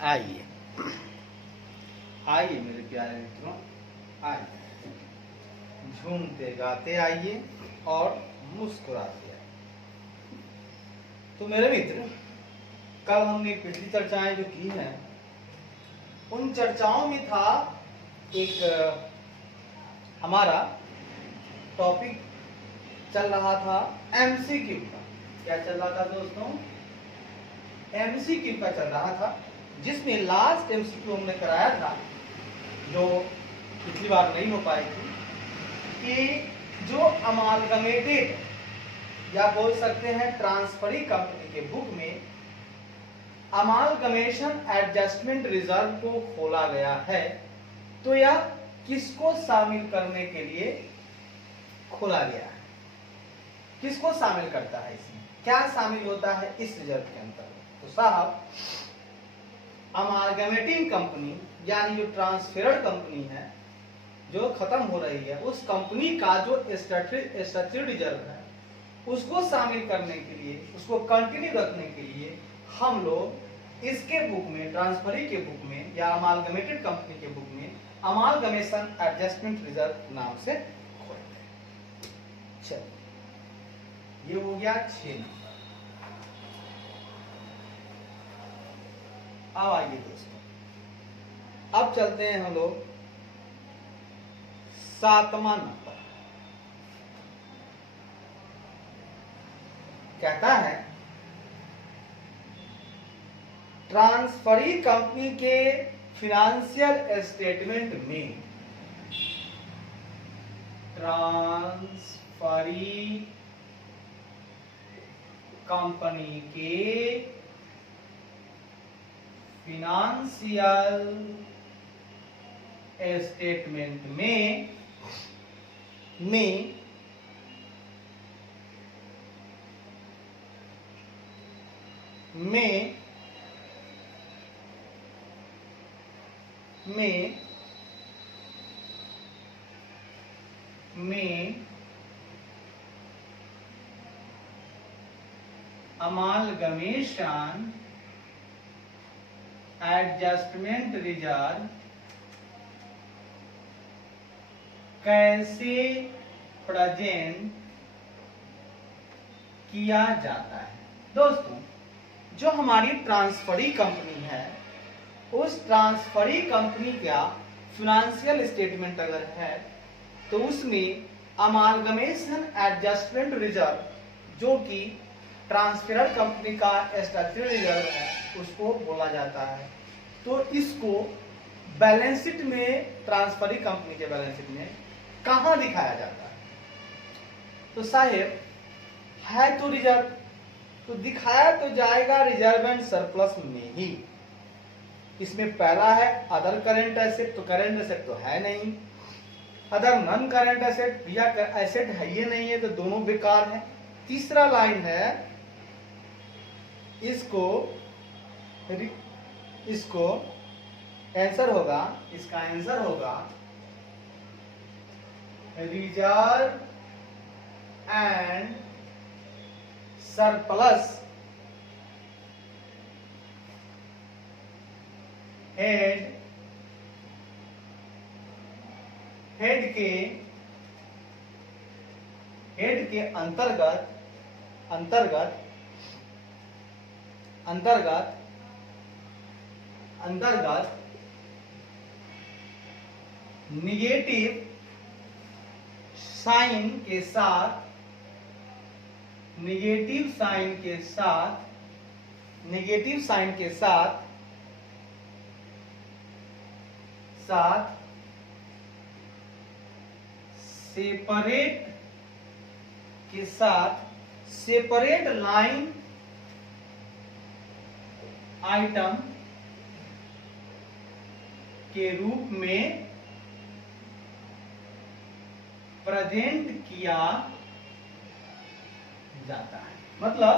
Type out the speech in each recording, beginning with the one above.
आइए आइए मेरे प्यारे मित्रों, आइए झूमते गाते आइए और मुस्कुराते आइए। तो मेरे मित्र, कल हमने पिछली चर्चाएं जो की हैं, उन चर्चाओं में था एक हमारा टॉपिक चल रहा था एमसीक्यू का। क्या चल रहा था दोस्तों? एमसीक्यू का चल रहा था, जिसमें लास्ट एमसीक्यू हमने कराया था, जो पिछली बार नहीं हो पाई थी, कि जो अमालगमेटेड या बोल सकते हैं ट्रांसफरी कंपनी के बुक में अमालगमेशन एडजस्टमेंट रिजर्व को खोला गया है, तो यह किसको शामिल करने के लिए खोला गया है? किसको शामिल करता है? इसमें क्या शामिल होता है इस रिजर्व के अंतर्गत? तो साहब, अमालगमेटिंग कंपनी यानी जो ट्रांसफेरड कंपनी है, जो खत्म हो रही है, उस कंपनी का जो स्टैट्यूटरी रिजर्व है, उसको शामिल करने के लिए, उसको कंटिन्यू रखने के लिए हम लोग इसके बुक में, ट्रांसफरी के बुक में या अमालगमेटेड कंपनी के बुक में अमालगमेशन एडजस्टमेंट रिजर्व नाम से खोलते हैं। चलो, ये हो गया 6 नंबर। अब आइए दोस्तों, अब चलते हैं हम लोग 7वां नंबर। कहता है ट्रांसफरी कंपनी के फिनेंशियल स्टेटमेंट में, ट्रांसफरी कंपनी के फिनेंशियल स्टेटमेंट में अमालगमेशन एडजस्टमेंट रिजर्व कैसे प्रेजेंट किया जाता है? दोस्तों, जो हमारी ट्रांसफरी कंपनी है, उस ट्रांसफरी कंपनी का फिनेंशियल स्टेटमेंट अगर है, तो उसमें अमालगमेशन एडजस्टमेंट रिजर्व, जो कि ट्रांसफरर कंपनी का स्टैट्यूटरी रिजर्व है, उसको बोला जाता है। तो इसको बैलेंस शीट में, ट्रांसफरी कंपनी के बैलेंस शीट में कहां दिखाया जाता है? तो साहेब, है तो रिजर्व, तो दिखाया तो जाएगा रिजर्व एंड सरप्लस में ही। इसमें पहला है अदर करेंट एसेट, तो करेंट एसेट तो है नहीं। अदर नॉन करेंट एसेट या एसेट है ये नहीं है, तो दोनों बेकार है। तीसरा लाइन है, इसको आंसर होगा, इसका आंसर होगा रिजर्व एंड सरप्लस हेड के अंतर्गत निगेटिव साइन के साथ सेपरेट लाइन आइटम के रूप में प्रेजेंट किया जाता है। मतलब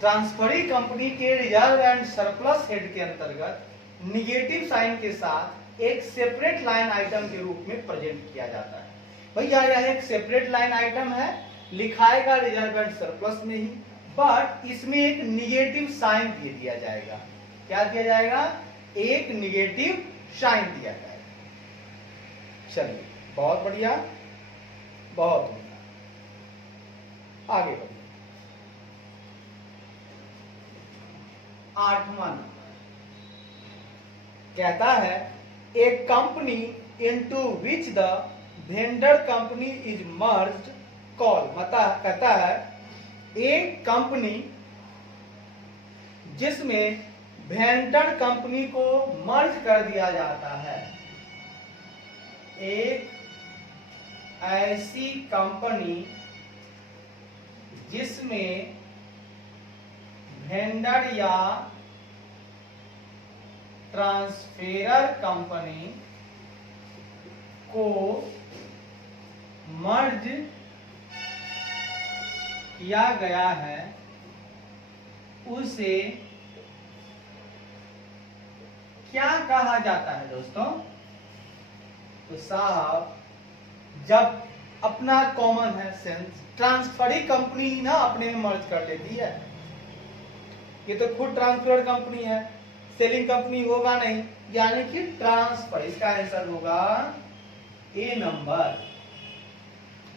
ट्रांसफरी कंपनी के रिजर्व एंड सरप्लस हेड के अंतर्गत निगेटिव साइन के साथ एक सेपरेट लाइन आइटम के रूप में प्रेजेंट किया जाता है। भैया यह एक सेपरेट लाइन आइटम है, लिखाएगा रिजर्व एंड सरप्लस में ही, बट इसमें एक निगेटिव साइन दे दिया जाएगा। क्या दिया जाएगा, एक निगेटिव साइन दिया जाएगा। चलिए बहुत बढ़िया, बहुत बढ़िया, आगे बढ़िए। 8वां नंबर कहता है a company into which the vendor company is merged call, मतलब कहता है एक कंपनी जिसमें वेंडर कंपनी को मर्ज कर दिया जाता है, एक ऐसी कंपनी जिसमें वेंडर या ट्रांसफेरर कंपनी को मर्ज किया गया है, उसे क्या कहा जाता है दोस्तों। तो साहब जब अपना कॉमन है सेंस, ट्रांसफरी कंपनी ना अपने में मर्ज कर लेती है, ये तो खुद ट्रांसफर कंपनी है, सेलिंग कंपनी होगा नहीं, यानी कि ट्रांसफर, इसका आंसर होगा ए नंबर,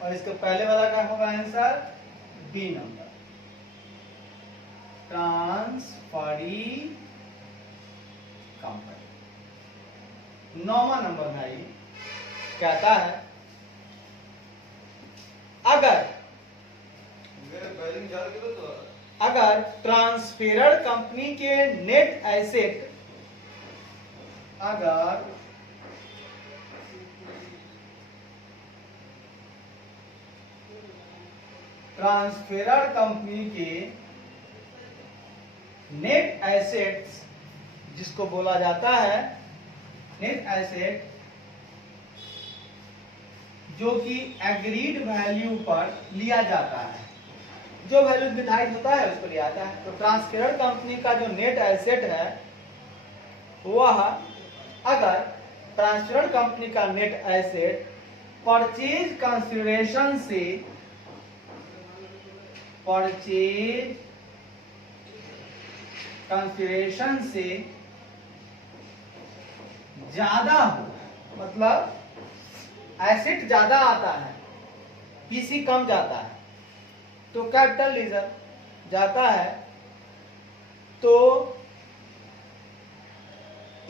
और इसके पहले वाला क्या होगा answer, B number, transferee company. 9वां नंबर में आई, कहता है अगर ट्रांसफेरर कंपनी के नेट एसेट, अगर ट्रांसफेरर कंपनी के नेट एसेट्स, जिसको बोला जाता है नेट एसेट, जो कि एग्रीड वैल्यू पर लिया जाता है, जो वैल्यू निर्धारित होता है उसको लिया जाता है। तो ट्रांसफेरर कंपनी का जो नेट एसेट है वह, अगर ट्रांसफेरर कंपनी का नेट एसेट परचेज कंसिडरेशन से ज्यादा हो, मतलब एसेट ज्यादा आता है, पीसी कम जाता है, तो कैपिटल रिजर्व जाता है, तो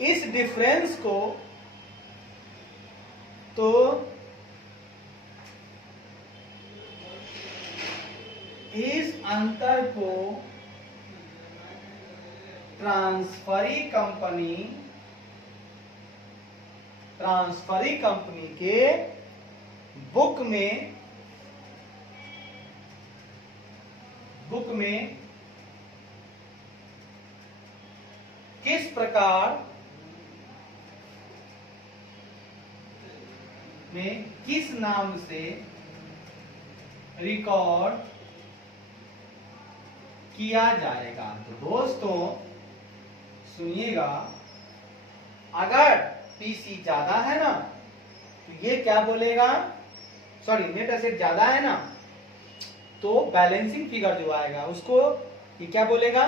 इस डिफरेंस को, तो इस अंतर को ट्रांसफरी कंपनी के बुक में किस प्रकार में, किस नाम से रिकॉर्ड किया जाएगा। तो दोस्तों सुनिएगा, अगर पीसी ज्यादा है ना, तो ये क्या बोलेगा, सॉरी नेट एसेट ज्यादा है ना, तो बैलेंसिंग फिगर जो आएगा उसको ये क्या बोलेगा,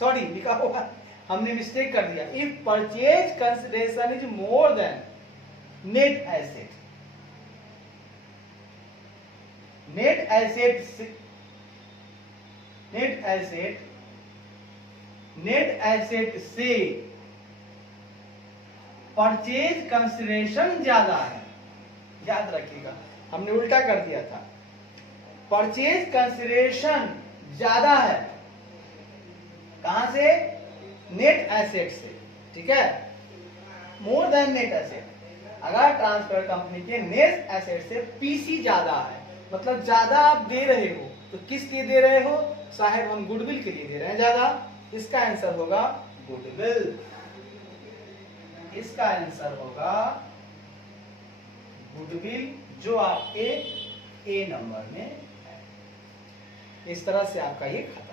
सॉरी लिखा होगा, हमने मिस्टेक कर दिया, if purchase consideration is more than net asset, net asset से परचेज कंसिडरेशन ज्यादा है, याद रखिएगा हमने उल्टा कर दिया था, परचेज कंसिडरेशन ज्यादा है, कहां से, नेट एसेट से, ठीक है, मोर देन नेट एसेट, अगर ट्रांसफर कंपनी के नेट एसेट से पीसी ज्यादा है, मतलब ज्यादा आप दे रहे हो, तो किस लिए दे रहे हो साहब, हम गुडविल के लिए दे रहे हैं ज्यादा, इसका आंसर होगा गुडविल, इसका आंसर होगा गुडविल, जो आपके ए नंबर में है। इस तरह से आपका ये खत्म हो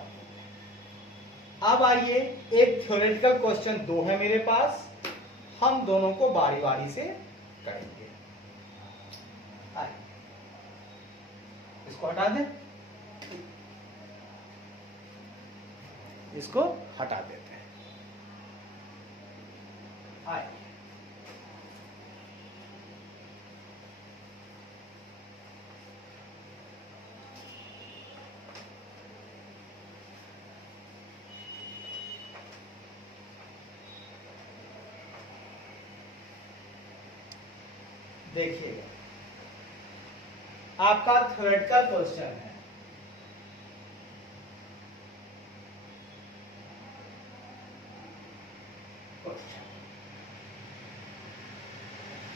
गया। अब आइए एक थ्योरेटिकल क्वेश्चन 2 है मेरे पास, हम दोनों को बारी बारी से करेंगे। इसको हटा दें, इसको हटा देते हैं। आए। देखिएगा, आपका थ्योरेटिकल क्वेश्चन है।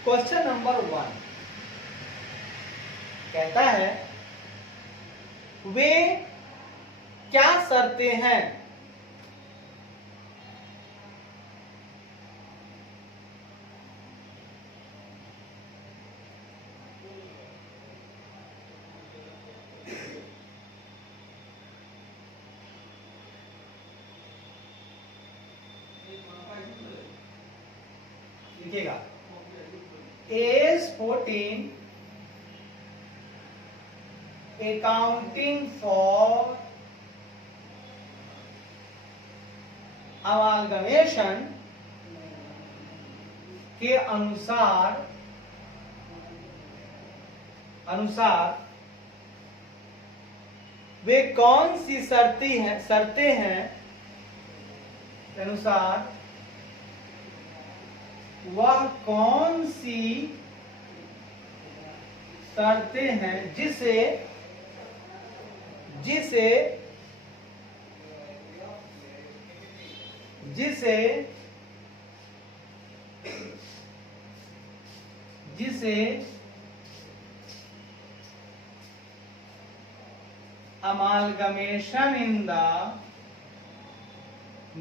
क्वेश्चन नंबर 1 कहता है, वे क्या शर्तें हैं लिखिएगा, एज 14 अकाउंटिंग फॉर अमालगमेशन के अनुसार वे कौन सी शर्तें हैं अनुसार वह कौन सी शर्तें हैं जिसे amalgamation in the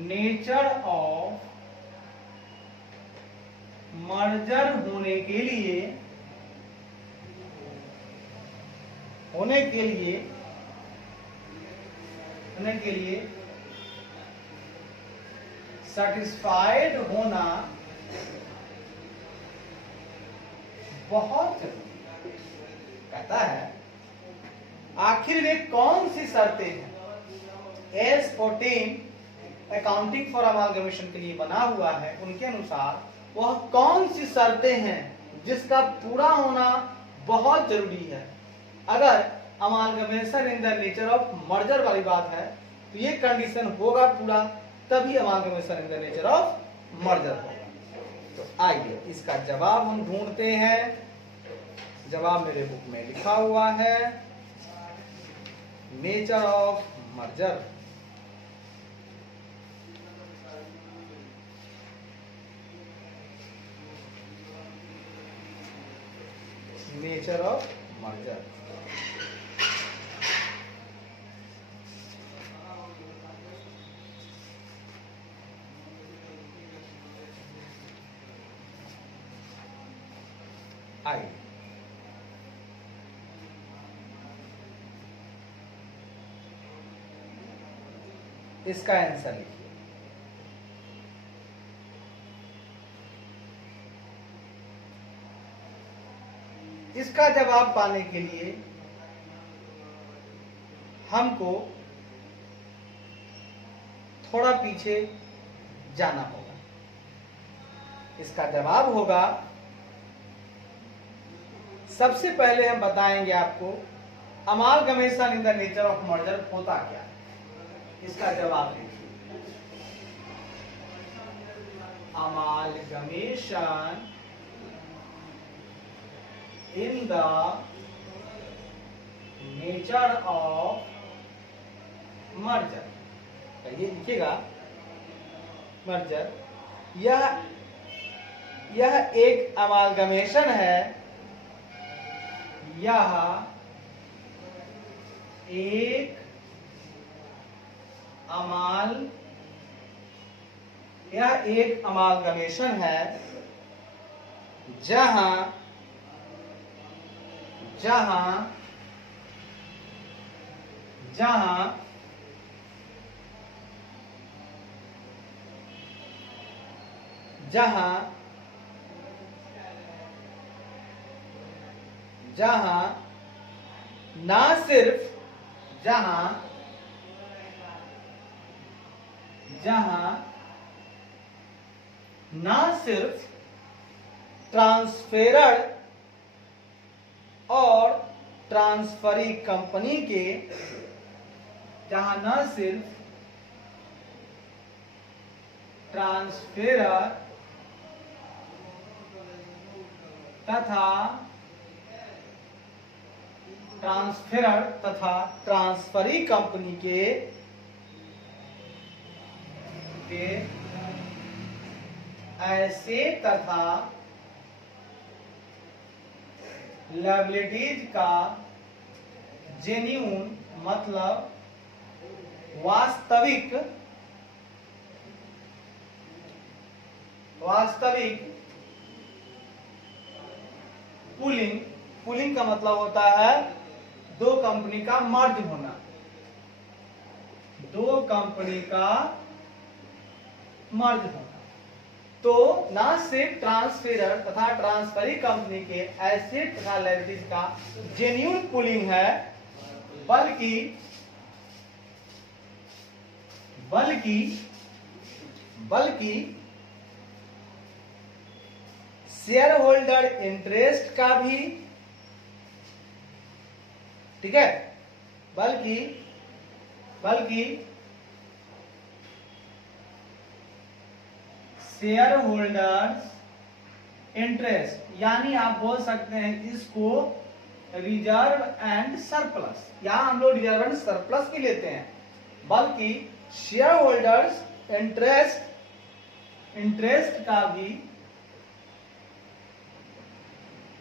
nature of merger होने के लिए satisfied होना बहुत जरूरी कहता है। आखिर वे कौन सी शर्तें हैं? एस 14 अकाउंटिंग फॉर अमालगमेशन के लिए बना हुआ है, उनके अनुसार वह कौन सी शर्तें हैं जिसका पूरा होना बहुत जरूरी है। अगर amalgamation in the nature of merger वाली बात है तो ये कंडीशन होगा पूरा, तभी amalgamation in the nature of merger होगा। तो आइए इसका जवाब हम ढूंढते हैं। जवाब मेरे बुक में लिखा हुआ है, nature of merger. Nature of merger आई। इसका आंसर लिखिए। इसका जवाब पाने के लिए हमको थोड़ा पीछे जाना होगा। इसका जवाब होगा, सबसे पहले हम बताएंगे आपको amalgamation in the nature of merger होता क्या है। इसका जवाब देखिए, amalgamation in the nature of merger, ये लिखिएगा मर्जर, यह एक अमालगमेशन है, यह एक अमालगमेशन है जहां ना सिर्फ न सिर्फ ट्रांसफेरर और ट्रांसफरी कंपनी के, जहां न सिर्फ ट्रांसफेरर तथा ट्रांसफरी कंपनी के ऐसे तथा लायबिलिटीज का जेन्युइन मतलब वास्तविक पुलिंग का मतलब होता है दो कंपनी का मर्ज होना, दो कंपनी का मर्ज होना। तो ना सिर्फ ट्रांसफेरर तथा ट्रांसफरी कंपनी के एसेट तथा लायबिलिटीज का जेन्युइन पुलिंग है, बल्कि शेयर होल्डर इंटरेस्ट का भी, ठीक है, बल्कि शेयर होल्डर्स इंटरेस्ट, यानी आप बोल सकते हैं इसको रिजर्व एंड सरप्लस, यहां हम लोग रिजर्व एंड सरप्लस भी लेते हैं, बल्कि शेयर होल्डर्स इंटरेस्ट का भी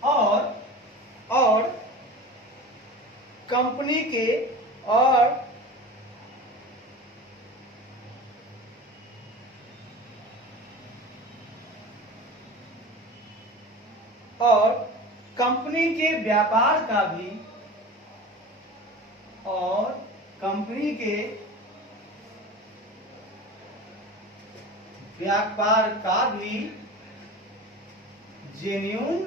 और कंपनी के और कंपनी के व्यापार का भी, और कंपनी के व्यापार का भी जेन्युइन,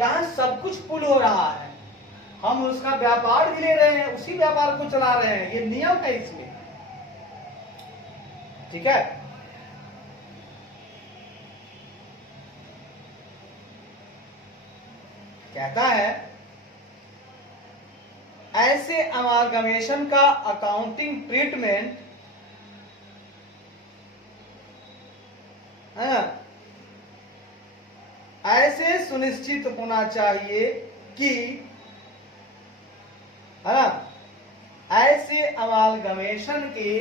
यहां सब कुछ पुल हो रहा है, हम उसका व्यापार भी ले रहे हैं, उसी व्यापार को चला रहे हैं, ये नियम है इसमें, ठीक है। कहता है ऐसे अमालगमेशन का अकाउंटिंग ट्रीटमेंट ऐसे सुनिश्चित होना चाहिए कि, है ना, ऐसे अमालगमेशन के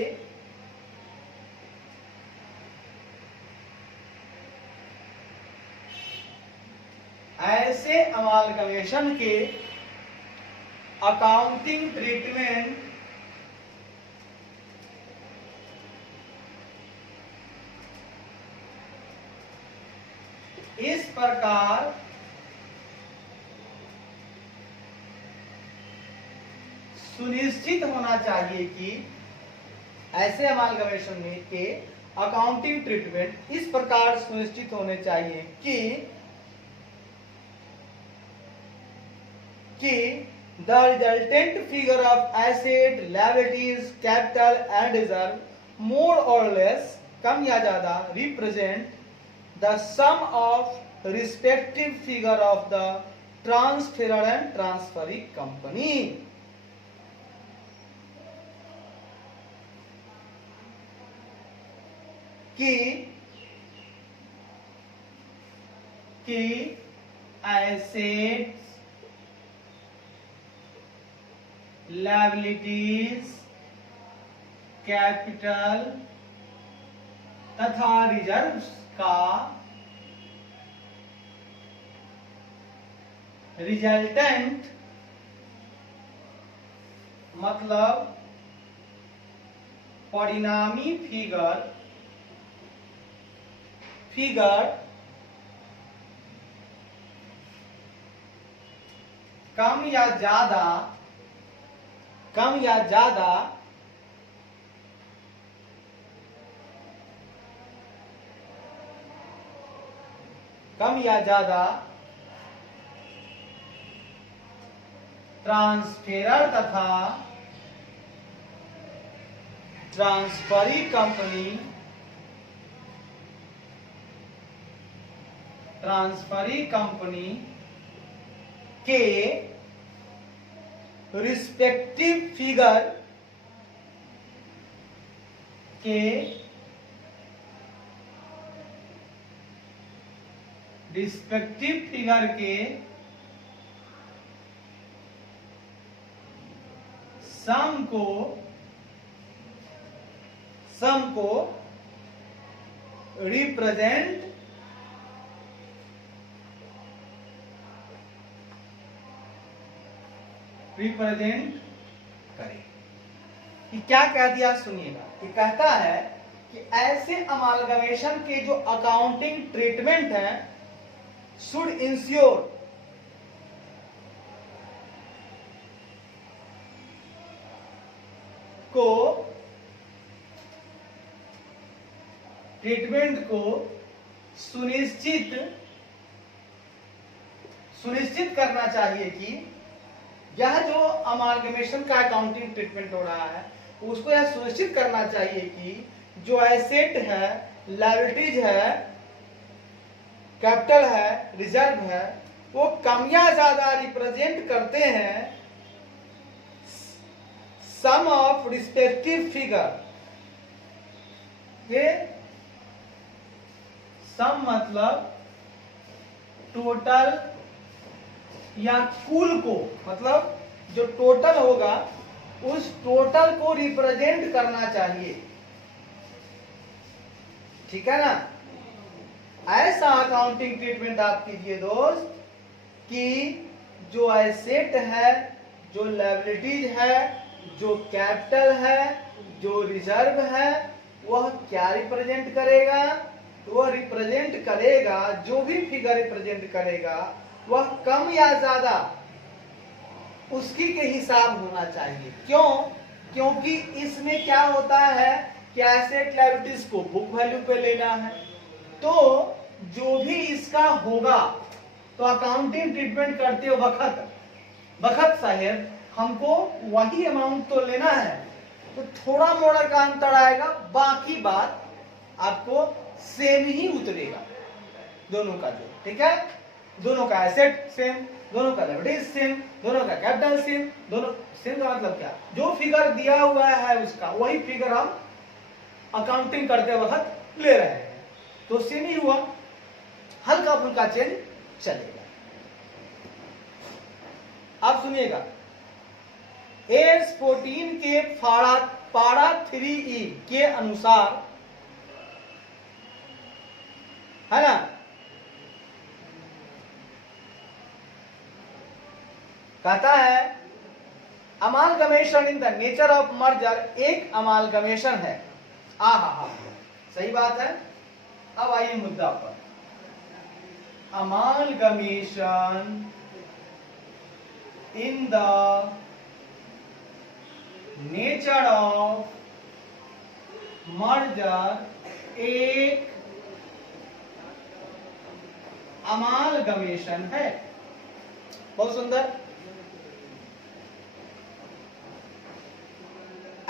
अकाउंटिंग ट्रीटमेंट इस प्रकार सुनिश्चित होना चाहिए कि, ऐसे अमालगमेशन में के अकाउंटिंग ट्रीटमेंट इस प्रकार सुनिश्चित होने चाहिए कि the resultant figure of asset, liabilities, capital and reserve more or less, कम या ज्यादा, represent the sum of respective figure of the transferor and transferee company. कि assets, लायबिलिटीज, कैपिटल तथा रिजर्व्स का रिजल्टेंट मतलब परिणामी फिगर कम या ज्यादा ट्रांसफेरर तथा ट्रांसफरी कंपनी ट्रांसफरी कंपनी के रिस्पेक्टिव फिगर के सम को रिप्रेजेंट करें। ये क्या कह दिया सुनिएगा। ये कहता है कि ऐसे अमालगमेशन के जो अकाउंटिंग ट्रीटमेंट है शुड इंश्योर ट्रीटमेंट को सुनिश्चित करना चाहिए कि यह जो अमालगमेशन का अकाउंटिंग ट्रीटमेंट हो रहा है उसको यह सुनिश्चित करना चाहिए कि जो एसेट है, लायबिलिटीज है, कैपिटल है, रिजर्व है, वो कम या ज्यादा रिप्रेजेंट करते हैं सम ऑफ रिस्पेक्टिव फिगर। ये सम मतलब टोटल या कुल को, मतलब जो टोटल होगा उस टोटल को रिप्रेजेंट करना चाहिए। ठीक है ना। ऐसा अकाउंटिंग ट्रीटमेंट आप कीजिए दोस्त कि जो एसेट है, जो लायबिलिटीज है, जो कैपिटल है, जो रिजर्व है, वह क्या रिप्रेजेंट करेगा? वह रिप्रेजेंट करेगा, जो भी फिगर रिप्रेजेंट करेगा वह कम या ज्यादा उसकी के हिसाब होना चाहिए। क्यों? क्योंकि इसमें क्या होता है कि एसेट लायबिलिटीज को बुक वैल्यू पे लेना है, तो जो भी इसका होगा तो अकाउंटिंग ट्रीटमेंट करते वक्त साहेब हमको वही अमाउंट तो लेना है, तो थोड़ा मोड़ा का अंतर आएगा, बाकी बात आपको सेम ही उतरेगा दोनों का। जो ठीक है, दोनों का एसेट सेम, दोनों का लायबिलिटीज सेम, दोनों का कैपिटल सेम। दोनों सेम का मतलब क्या? जो फिगर दिया हुआ है उसका वही फिगर हम अकाउंटिंग करते वक्त ले रहे हैं, तो सेम ही हुआ, हल्का फुल्का चेंज चलेगा। अब सुनिएगा, एस 14 के पारा 3E के अनुसार, है ना, कहता है amalgamation in the nature of merger एक अमालगमेशन है। हा सही बात है। अब आइए मुद्दा पर। Amalgamation in the nature of merger एक अमालगमेशन है। बहुत सुंदर।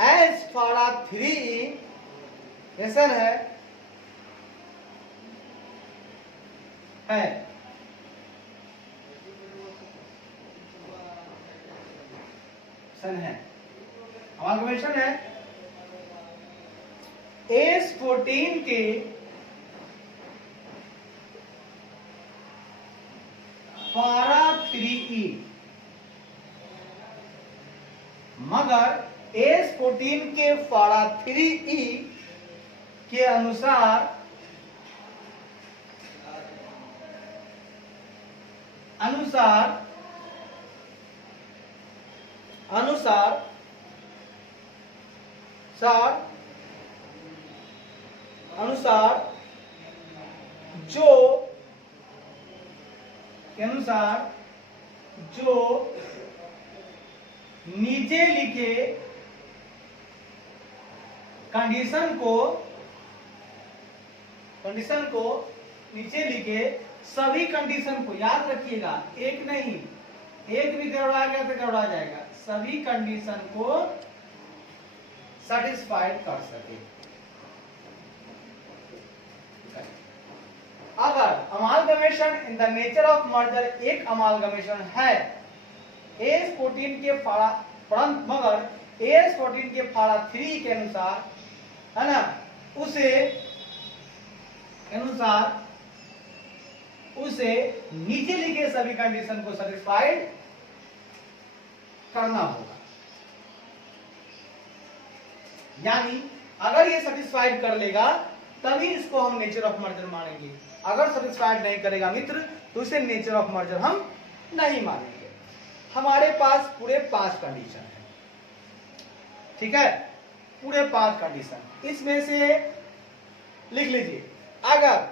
एज फाड़ा 3E ऐसा है अमालगमेशन है। एस 14 के पारा 3E, मगर एस 14 के पारा 3E के अनुसार जो नीचे लिखे कंडीशन को नीचे लिखे सभी कंडीशन को याद रखिएगा, एक नहीं, एक भी गड़बड़ा गया तो गड़बड़ा जाएगा, सभी कंडीशन को सेटिस्फाइड कर सके। अगर amalgamation in the nature of merger एक अमालगमेशन है AS14 के मगर AS14 के पारा 3 के अनुसार, है ना, उसे नीचे लिखे सभी कंडीशन को सेटिस्फाइड करना होगा। यानी अगर ये सेटिस्फाइड कर लेगा तभी इसको हम नेचर ऑफ मर्जर मानेंगे, अगर सेटिस्फाइड नहीं करेगा मित्र तो उसे नेचर ऑफ मर्जर हम नहीं मानेंगे। हमारे पास पूरे 5 कंडीशन है, ठीक है, पूरे 5 कंडीशन। इसमें से लिख लीजिए, अगर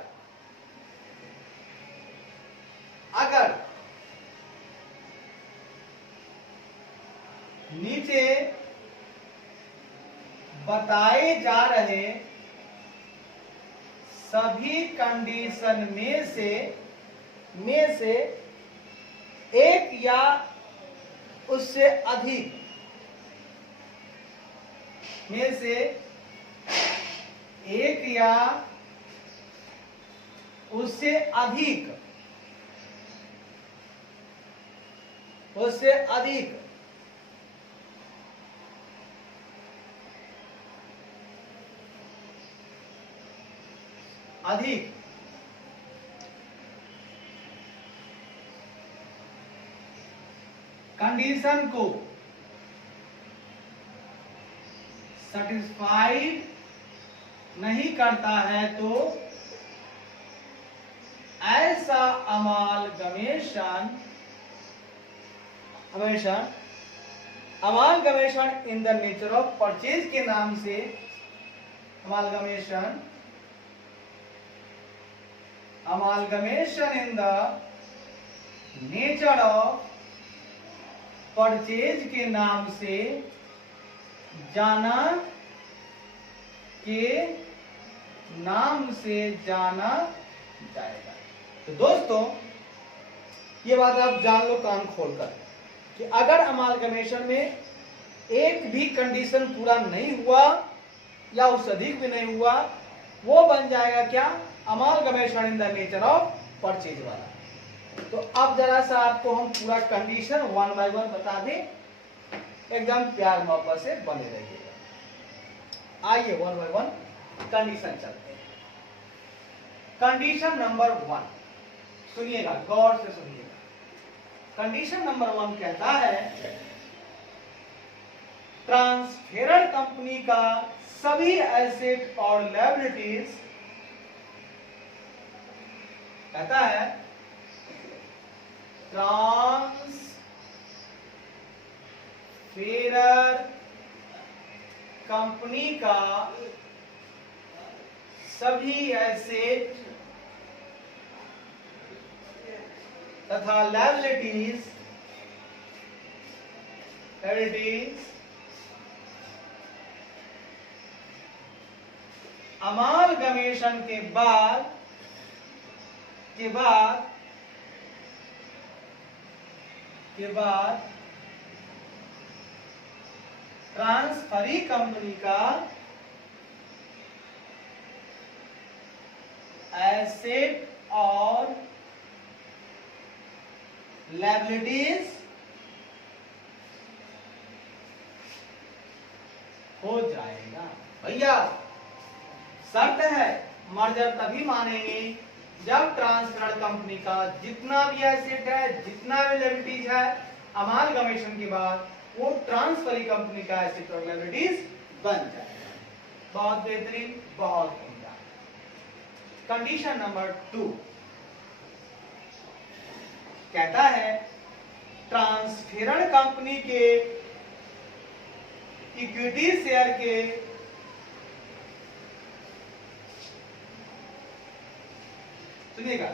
नीचे बताए जा रहे सभी कंडीशन में से एक या उससे अधिक में से एक या उससे अधिक कंडीशन को सेटिस्फाइड नहीं करता है तो ऐसा amalgamation in the nature of purchase के नाम से amalgamation in the nature of purchase के नाम से जाना जाएगा। तो दोस्तों ये बात आप जान लो कान खोलकर कि अगर अमालगमेशन में एक भी कंडीशन पूरा नहीं हुआ या उससे अधिक भी नहीं हुआ, वो बन जाएगा क्या, amalgamation in the nature of purchase वाला। तो अब जरा सा आपको हम पूरा कंडीशन 1 बाय 1 बता दें, एकदम प्यार मोहब्बत से बने रहिएगा। आइए 1 बाय 1 कंडीशन चलते हैं। कंडीशन नंबर 1 सुनिएगा, गौर से सुनिएगा। कंडीशन नंबर 1 कहता है ट्रांसफेरर कंपनी का सभी एसेट और लायबिलिटीज, कहता है ट्रांसफेरर कंपनी का सभी एसेट तथा लायबिलिटीज अमालगमेशन के बाद ट्रांसफरी कंपनी का एसेट और लायबिलिटीज हो जाएगा। भैया शर्त है मर्जर तभी मानेंगे जब ट्रांसफर कंपनी का जितना भी एसेट है, जितना भी लायबिलिटीज है, अमालगमेशन के बाद वो ट्रांसफरी कंपनी का एसेट और लायबिलिटीज बन जाएगा। बहुत बेहतरीन, बहुत उम्दा। कंडीशन नंबर 2 कहता है ट्रांसफेरर कंपनी के इक्विटी शेयर के सुनिएगा,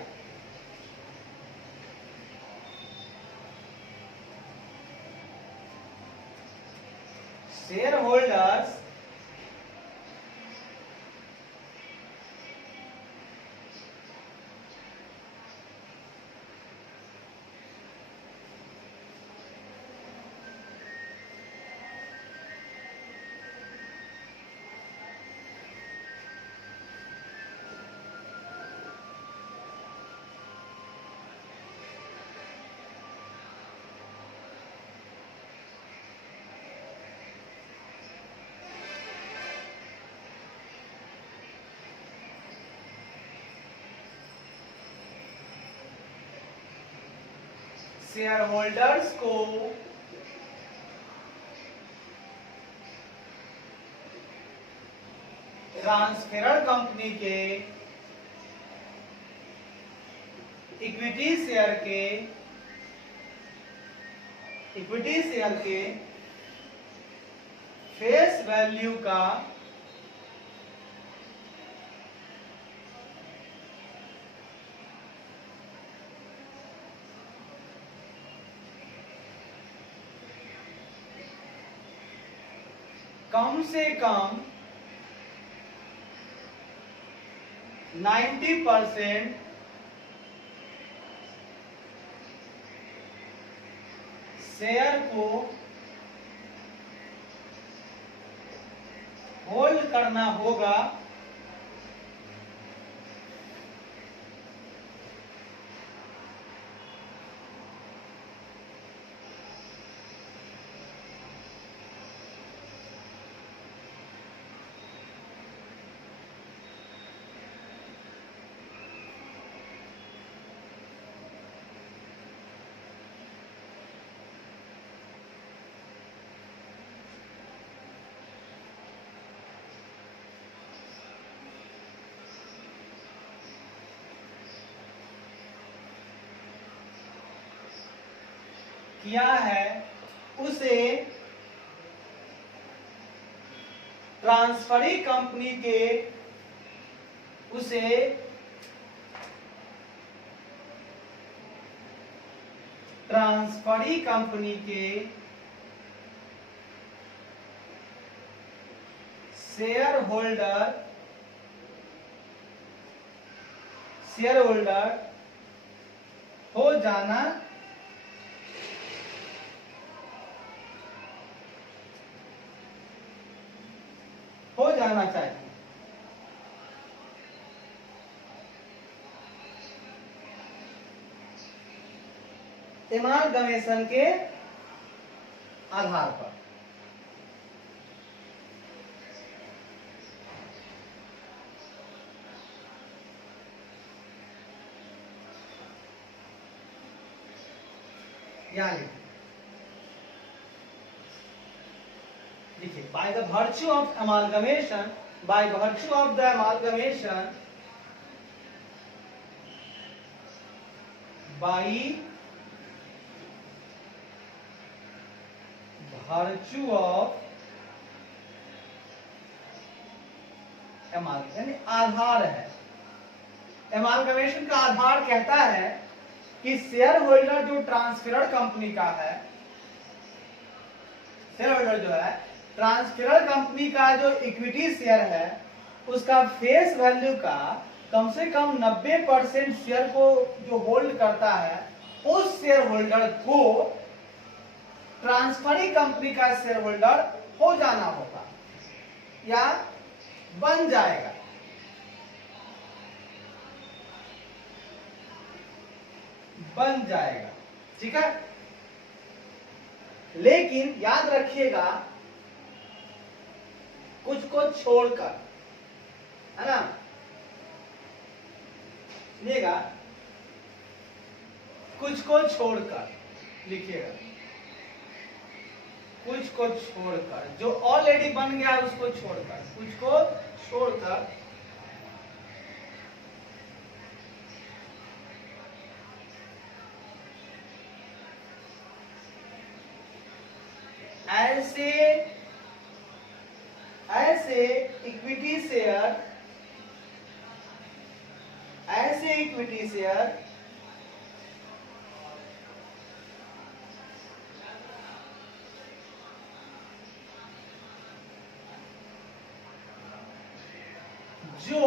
शेयर होल्डर्स शेयर होल्डर्स को ट्रांसफरर कंपनी के इक्विटी शेयर के फेस वैल्यू का कम से कम 90% शेयर को होल्ड करना होगा किया है उसे ट्रांसफरी कंपनी के शेयर होल्डर हो जाना चाहिए। एमालगमेशन के आधार पर यहाँ देखिए, by the virtue of amalgamation, by virtue of the amalgamation, by virtue of एमाल यानी आधार है। एमालगमेशन का आधार कहता है कि शेयर होल्डर जो ट्रांसफरर कंपनी का है, शेयर होल्डर जो है ट्रांसफरर कंपनी का जो इक्विटी शेयर है उसका फेस वैल्यू का कम से कम 90% शेयर को जो होल्ड करता है उस शेयर होल्डर को ट्रांसफरी कंपनी का शेयर होल्डर हो जाना होगा या बन जाएगा। ठीक है, लेकिन याद रखिएगा कुछ को छोड़कर, है ना, लिखिएगा कुछ को छोड़कर, लिखिएगा कुछ को छोड़कर, जो ऑलरेडी बन गया उसको छोड़कर, कुछ को छोड़कर ऐसे इक्विटी शेयर जो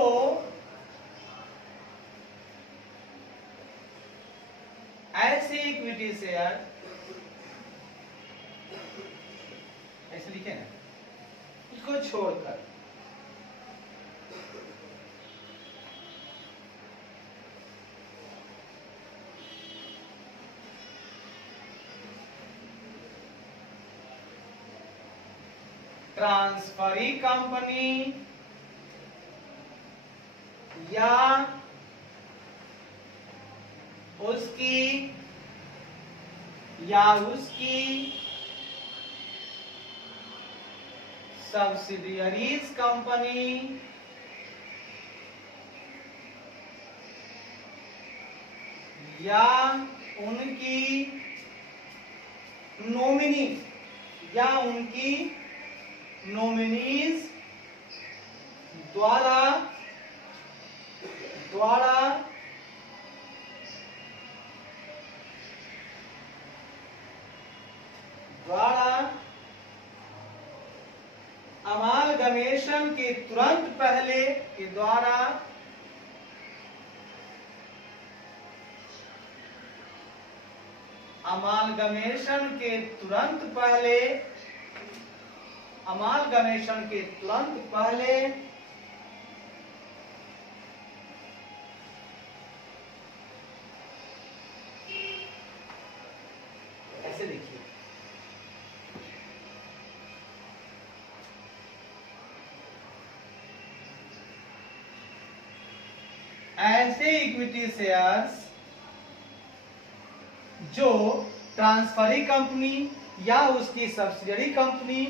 ऐसे इक्विटी शेयर, ऐसे लिखे ना, इसको छोड़कर ट्रांसफरी कंपनी या उसकी या उसकी सब्सिडियरीज कंपनी या उनकी नॉमिनी या उनकी नॉमिनीज द्वारा अमालगमेशन के तुरंत पहले के द्वारा अमालगमेशन के तुरंत पहले ऐसे देखिए, ऐसे इक्विटी शेयर्स जो ट्रांसफरी कंपनी या उसकी सब्सिडियरी कंपनी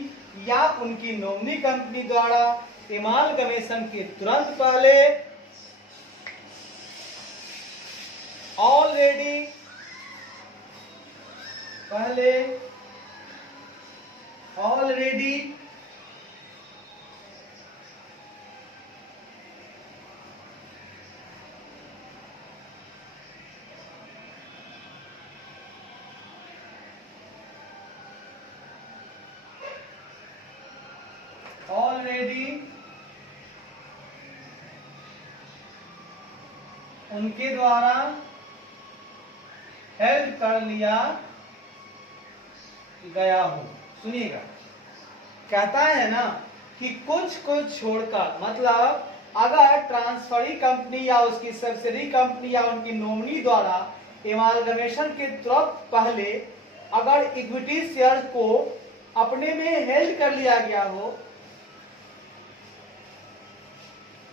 या उनकी नॉमिनी कंपनी द्वारा अमालगमेशन के तुरंत पहले ऑलरेडी उनके द्वारा हेल्ड कर लिया गया हो। सुनिएगा, कहता है ना कि कुछ को छोड़कर, मतलब अगर ट्रांसफरी कंपनी या उसकी सब्सिडी कंपनी या उनकी नॉमिनी द्वारा एमालगमेशन के तुरंत पहले अगर इक्विटी शेयर को अपने में हेल्ड कर लिया गया हो,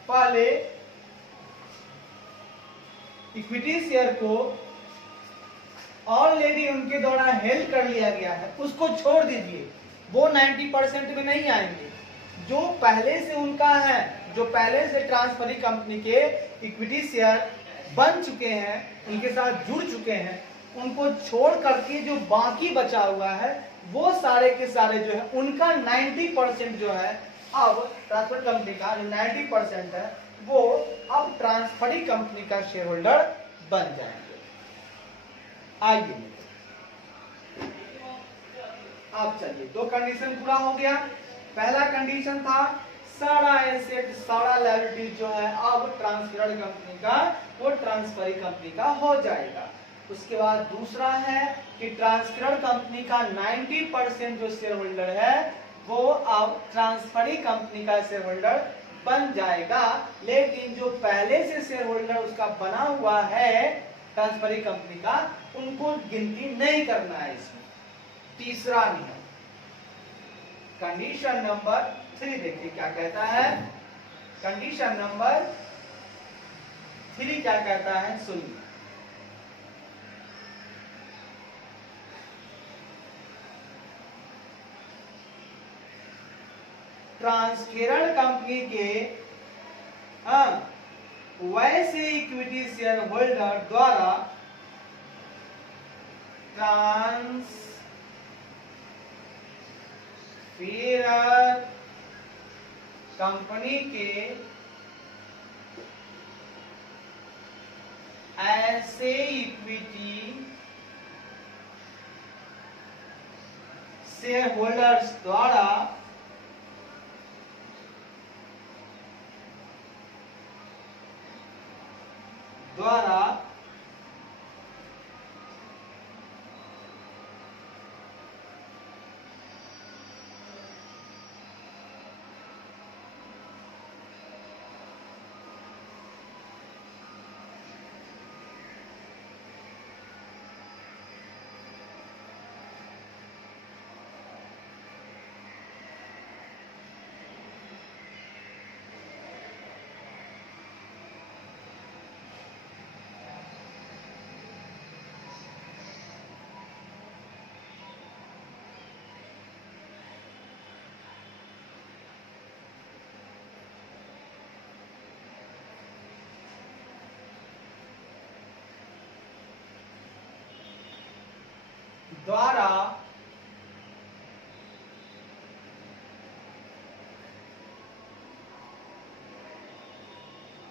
पहले इक्विटी शेयर को ऑलरेडी उनके द्वारा हेल्ड कर लिया गया है, उसको छोड़ दीजिए, वो 90% में नहीं आएंगे। जो पहले से उनका है, जो पहले से ट्रांसफरी कंपनी के इक्विटी शेयर बन चुके हैं, उनके साथ जुड़ चुके हैं, उनको छोड़ करके जो बाकी बचा हुआ है वो सारे के सारे जो है उनका 90% जो है अब ट्रांसफर कंपनी का जो 90% है वो अब ट्रांसफरी कंपनी का शेयर होल्डर बन जाएंगे। आइए अब चलिए, दो कंडीशन पूरा हो गया। पहला कंडीशन था सारा एसेट सारा लायबिलिटी जो है अब ट्रांसफर कंपनी का वो ट्रांसफरी कंपनी का हो जाएगा। उसके बाद दूसरा है कि ट्रांसफर कंपनी का 90% जो शेयर होल्डर है वो अब ट्रांसफरी कंपनी का शेयर होल्डर बन जाएगा, लेकिन जो पहले से शेयर होल्डर उसका बना हुआ है ट्रांसफरी कंपनी का, उनको गिनती नहीं करना है इसमें। तीसरा नियम, कंडीशन नंबर 3 देखिए क्या कहता है। कंडीशन नंबर 3 क्या कहता है, सुनिए। ट्रांसफर कंपनी के वैसे इक्विटी शेयर होल्डर द्वारा ट्रांसफर कंपनी के ऐसे इक्विटी शेयर होल्डर्स द्वारा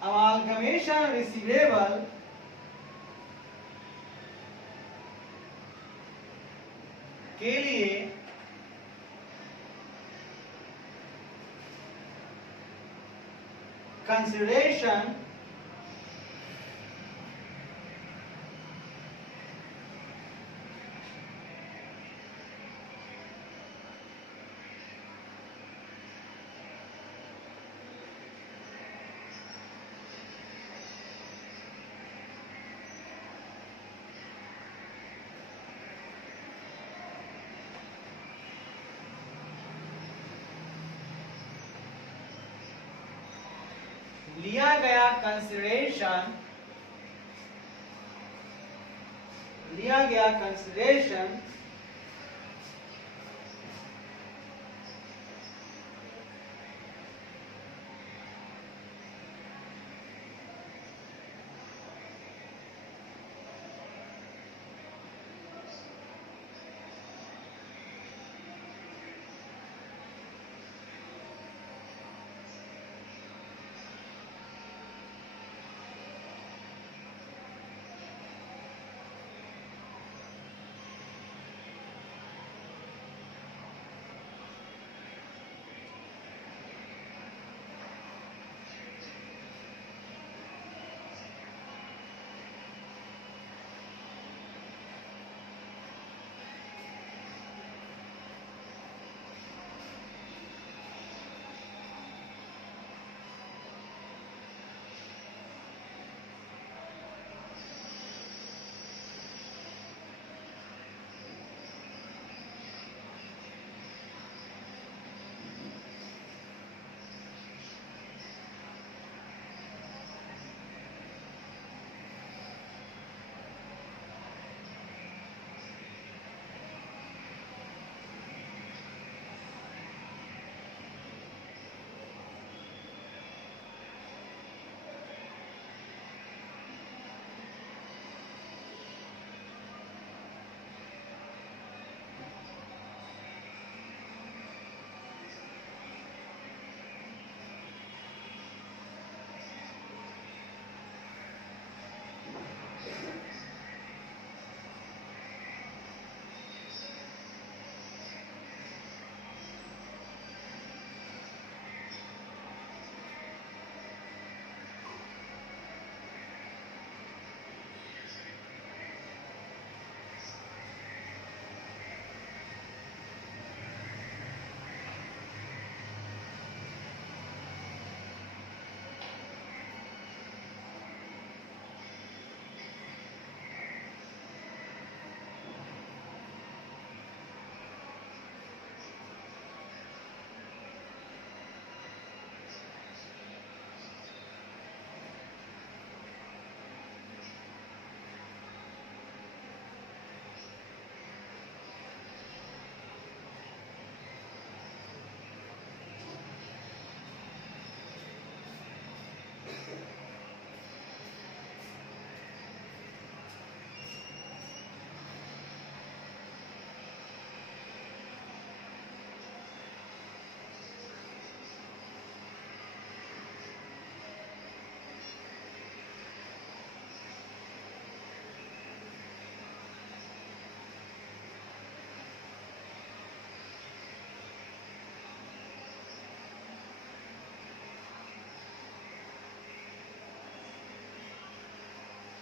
अमालगमेशन रिसीवेबल के लिए कंसिडरेशन लिया गया कंसिडरेशन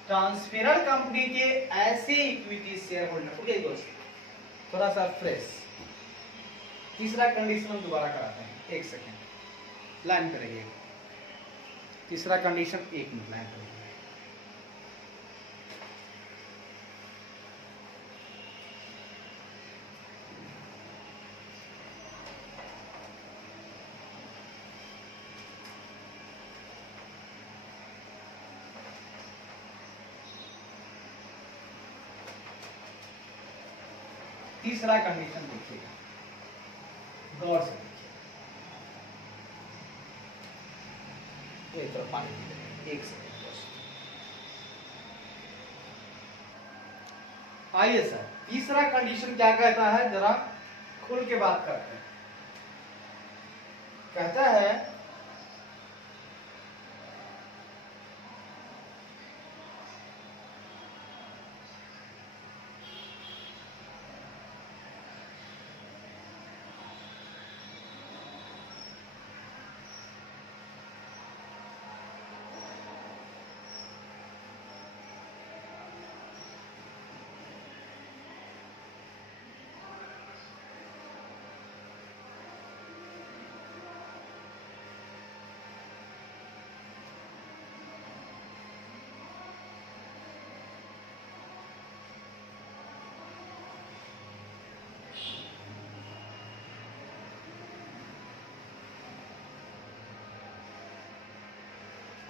ट्रांसफरर कंपनी के ऐसे इक्विटी शेयर होल्डर। ओके दोस्त, थोड़ा सा फ्रेश। तीसरा कंडीशन हम दोबारा कराते हैं, एक सेकेंड लाइन पे रहिए। तीसरा कंडीशन, एक मिनट लाइन पे रहिए। तीसरा कंडीशन देखिएगा, गौर से देखिए। एक तरफ पानी पी लेंगे, एक सेकंड दोस्त। आइए सर, तीसरा कंडीशन क्या कहता है, जरा खुल के बात करते हैं। कहता है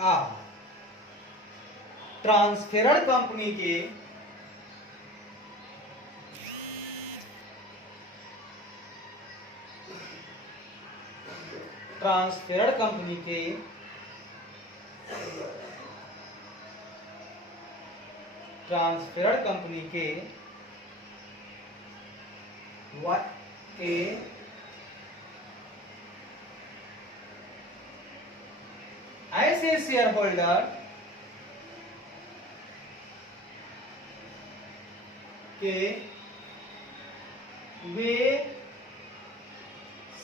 आर ट्रांसफेरर कंपनी के ट्रांसफेरर कंपनी के ट्रांसफेरर कंपनी के ऐसे शेयर होल्डर के वे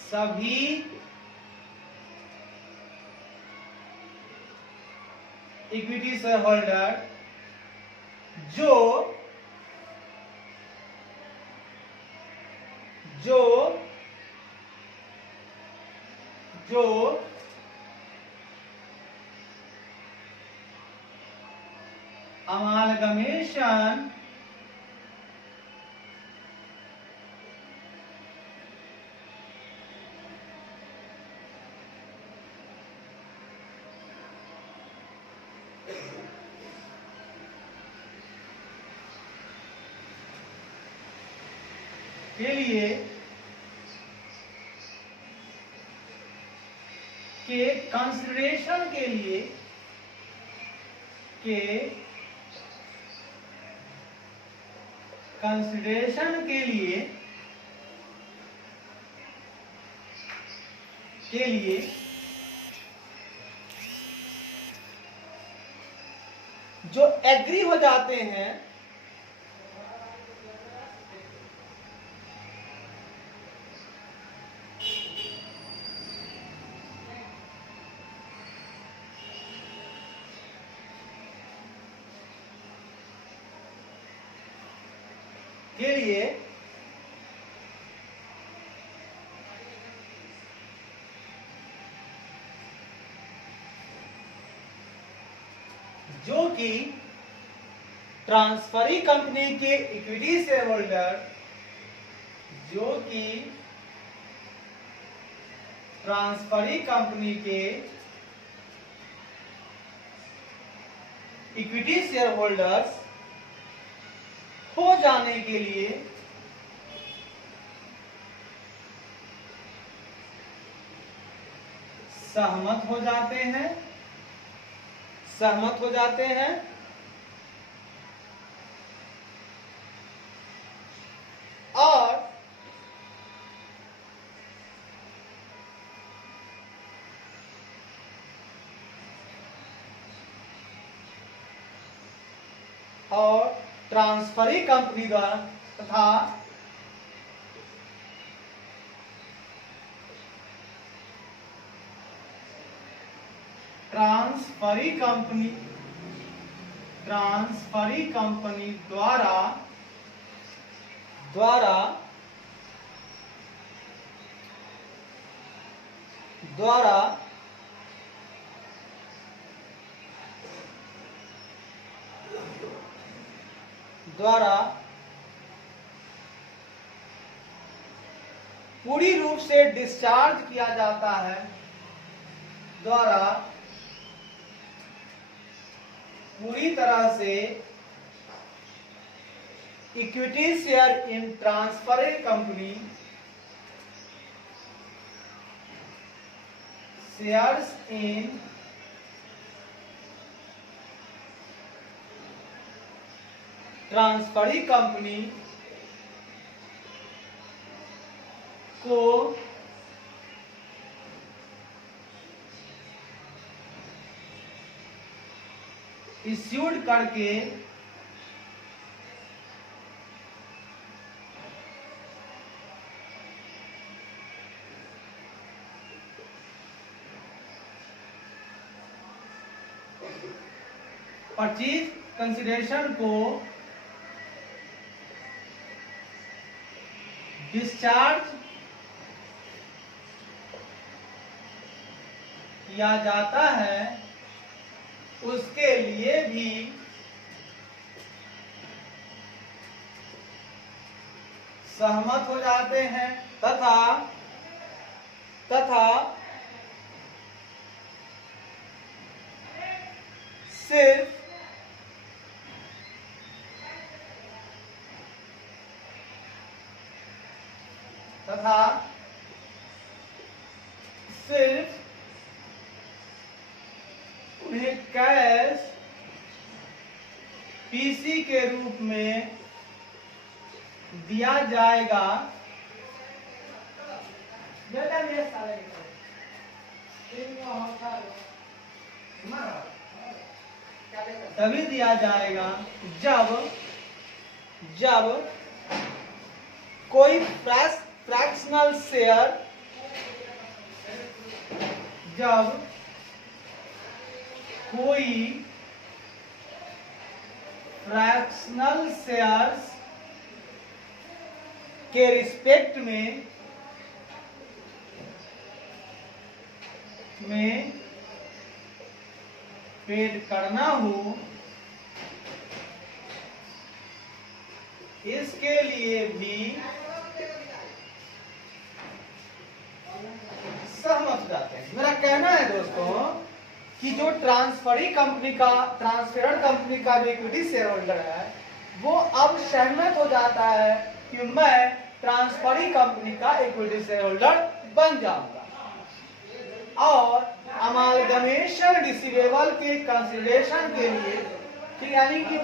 सभी इक्विटी शेयर होल्डर जो जो जो अमालगमेशन के लिए के कंसिडरेशन के लिए के कंसिडरेशन के लिए जो एग्री हो जाते हैं के लिए जो कि ट्रांसफरी कंपनी के इक्विटी शेयर होल्डर जो कि ट्रांसफरी कंपनी के इक्विटी शेयर होल्डर्स हो जाने के लिए सहमत हो जाते हैं और ट्रांसफरी कंपनी द्वारा तथा ट्रांसफरी कंपनी द्वारा पूरी रूप से डिस्चार्ज किया जाता है पूरी तरह से equity share in transferring company shares in transferring company को इश्यूड करके परचेज कंसिडरेशन को डिस्चार्ज किया जाता है उसके लिए भी सहमत हो जाते हैं सिर्फ तथा सिर्फ उन्हें कैश पीसी के रूप में दिया जाएगा, तभी दिया जाएगा जब कोई फ्रैक्शनल शेयर, जब कोई फ्रैक्शनल शेयर्स के रिस्पेक्ट में पेड करना हो, इसके लिए भी सहमत हो जाते हैं। मेरा कहना है दोस्तों कि जो ट्रांसफरेड कंपनी का जो इक्विटी शेयर होल्डर है वो अब सहमत हो जाता है कि मैं ट्रांसफरेड कंपनी का इक्विटी शेयर होल्डर बन जाऊंगा और अमालगमेशन रिसीवेबल के कंसिडरेशन के लिए, ठीक, यानी कि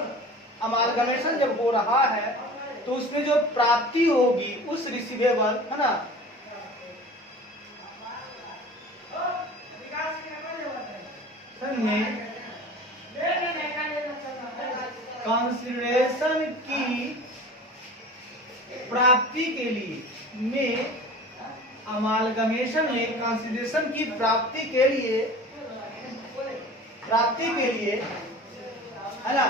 अमालगमेशन जब हो रहा है तो उसमें जो प्राप्ति होगी उस रिसीवेबल, है ना, में कंसिडरेशन की प्राप्ति के लिए अमालगमेशन में कंसिडरेशन की प्राप्ति के लिए है ना,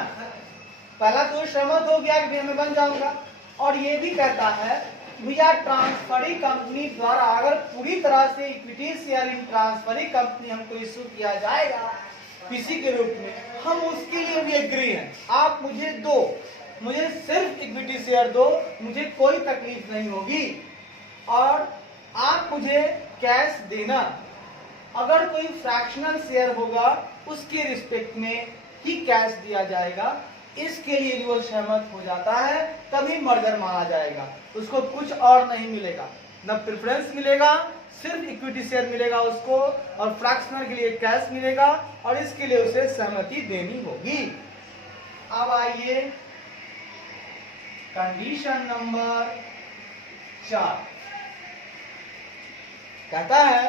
पहला तो सहमत हो गया कि मैं बन जाऊंगा और ये भी कहता है भैया ट्रांसफरी कंपनी द्वारा अगर पूरी तरह से equity share in transferee company हमको इश्यू किया जाएगा पीसी के रूप में, हम उसके लिए भी एग्री हैं। आप मुझे दो, मुझे सिर्फ इक्विटी शेयर दो, मुझे कोई तकलीफ नहीं होगी और आप मुझे कैश देना। अगर कोई फ्रैक्शनल शेयर होगा उसके रिस्पेक्ट में ही कैश दिया जाएगा, इसके लिए वो सहमत हो जाता है, तभी मर्जर माना जाएगा। उसको कुछ और नहीं मिलेगा, न प्रेफरेंस मिलेगा, सिर्फ इक्विटी शेयर मिलेगा उसको और फ्रैक्शनल के लिए कैश मिलेगा और इसके लिए उसे सहमति देनी होगी। अब आइए कंडीशन नंबर 4, कहता है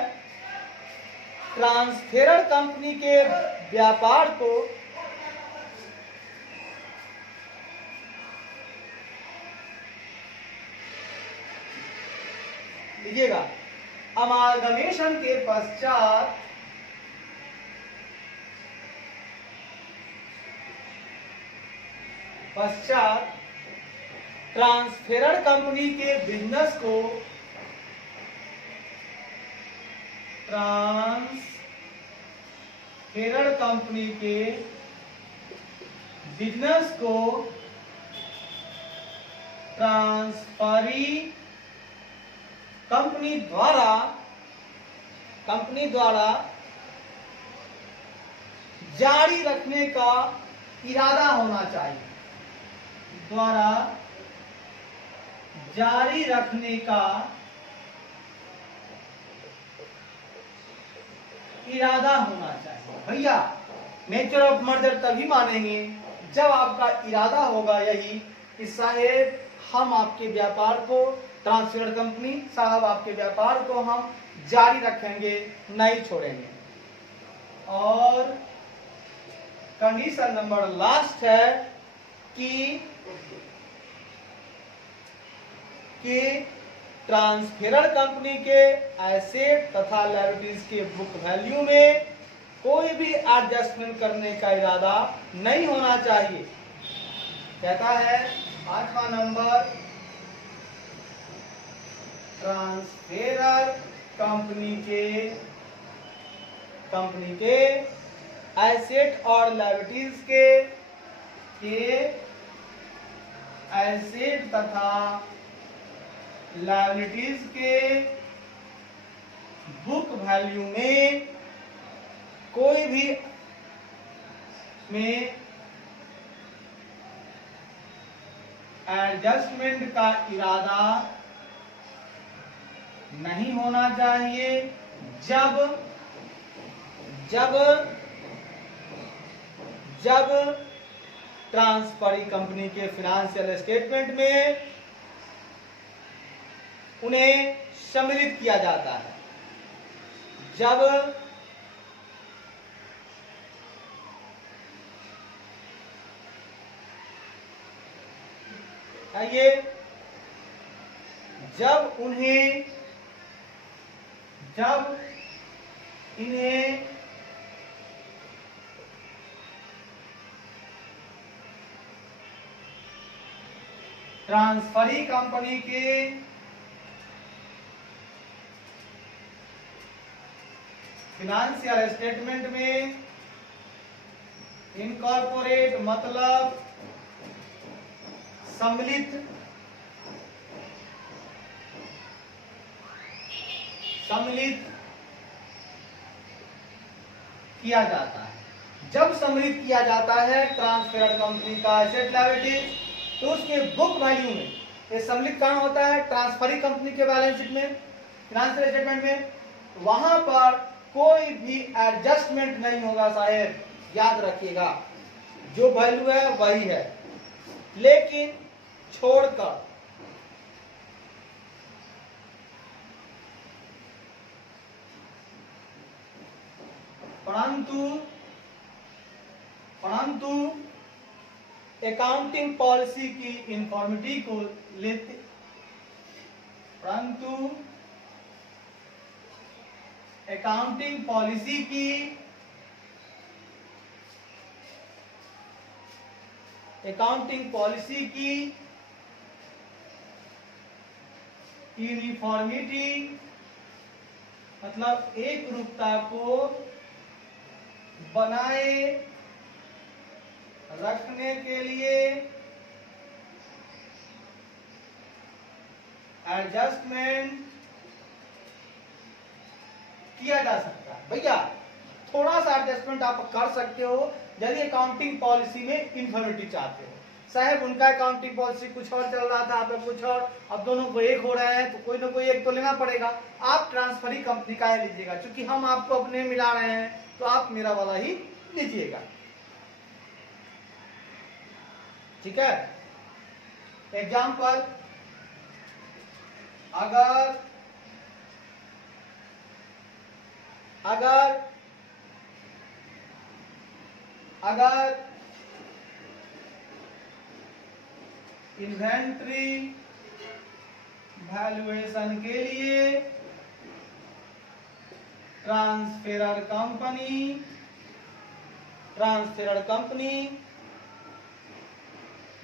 ट्रांसफेरर कंपनी के व्यापार को लीजिएगा अमालगमेशन के पश्चात ट्रांसफेरर कंपनी के बिजनेस को ट्रांसफरी कंपनी द्वारा जारी रखने का इरादा होना चाहिए, भैया नेचर ऑफ मर्जर तभी मानेंगे जब आपका इरादा होगा यही कि साहेब हम आपके व्यापार को, ट्रांसफर कंपनी साहब आपके व्यापार को हम जारी रखेंगे, नहीं छोड़ेंगे। और कंडीशन नंबर लास्ट है कि ट्रांसफेरर कंपनी के एसेट तथा लायबिलिटीज के बुक वैल्यू में कोई भी एडजस्टमेंट करने का इरादा नहीं होना चाहिए। कहता है 8वां नंबर, ट्रांसफेरर कंपनी के एसेट और लायबिलिटीज के एसेट तथा लायबिलिटीज के बुक वैल्यू में में एडजस्टमेंट का इरादा नहीं होना चाहिए जब जब जब ट्रांसफरी कंपनी के फाइनेंशियल स्टेटमेंट में उन्हें सम्मिलित किया जाता है। जब आइए जब इन्हें ट्रांसफरी कंपनी के फाइनेंशियल स्टेटमेंट में इनकॉर्पोरेट मतलब सम्मिलित किया जाता है। जब सम्मिलित किया जाता है ट्रांसफर्ड कंपनी का एसेट लायबिलिटी, तो उसके बुक वैल्यू में ये सम्मिलित कहाँ होता है? ट्रांसफरी कंपनी के बैलेंस शीट में, फाइनेंशियल स्टेटमेंट में। वहां पर कोई भी एडजस्टमेंट नहीं होगा साहेब, याद रखिएगा, जो वैल्यू है वही है, लेकिन छोड़कर परंतु अकाउंटिंग पॉलिसी की इन्फॉर्मिटी को लेते अकाउंटिंग पॉलिसी की यूनिफॉर्मिटी मतलब एक रूपता को बनाए रखने के लिए एडजस्टमेंट किया जा सकता है। भैया थोड़ा सा एडजस्टमेंट आप कर सकते हो यदि अकाउंटिंग पॉलिसी में इन्फॉर्मिटी चाहते हो। साहब उनका अकाउंटिंग पॉलिसी कुछ और चल रहा था, आप कुछ और, अब दोनों को एक हो रहा है तो कोई ना कोई एक तो लेना पड़ेगा। आप ट्रांसफरी कंपनी का ही लीजिएगा, क्योंकि हम आपको अपने मिला रहे हैं तो आप मेरा वाला ही लीजिएगा, ठीक है। एग्जाम्पल, अगर इन्वेंट्री वैल्यूएशन के लिए transferor company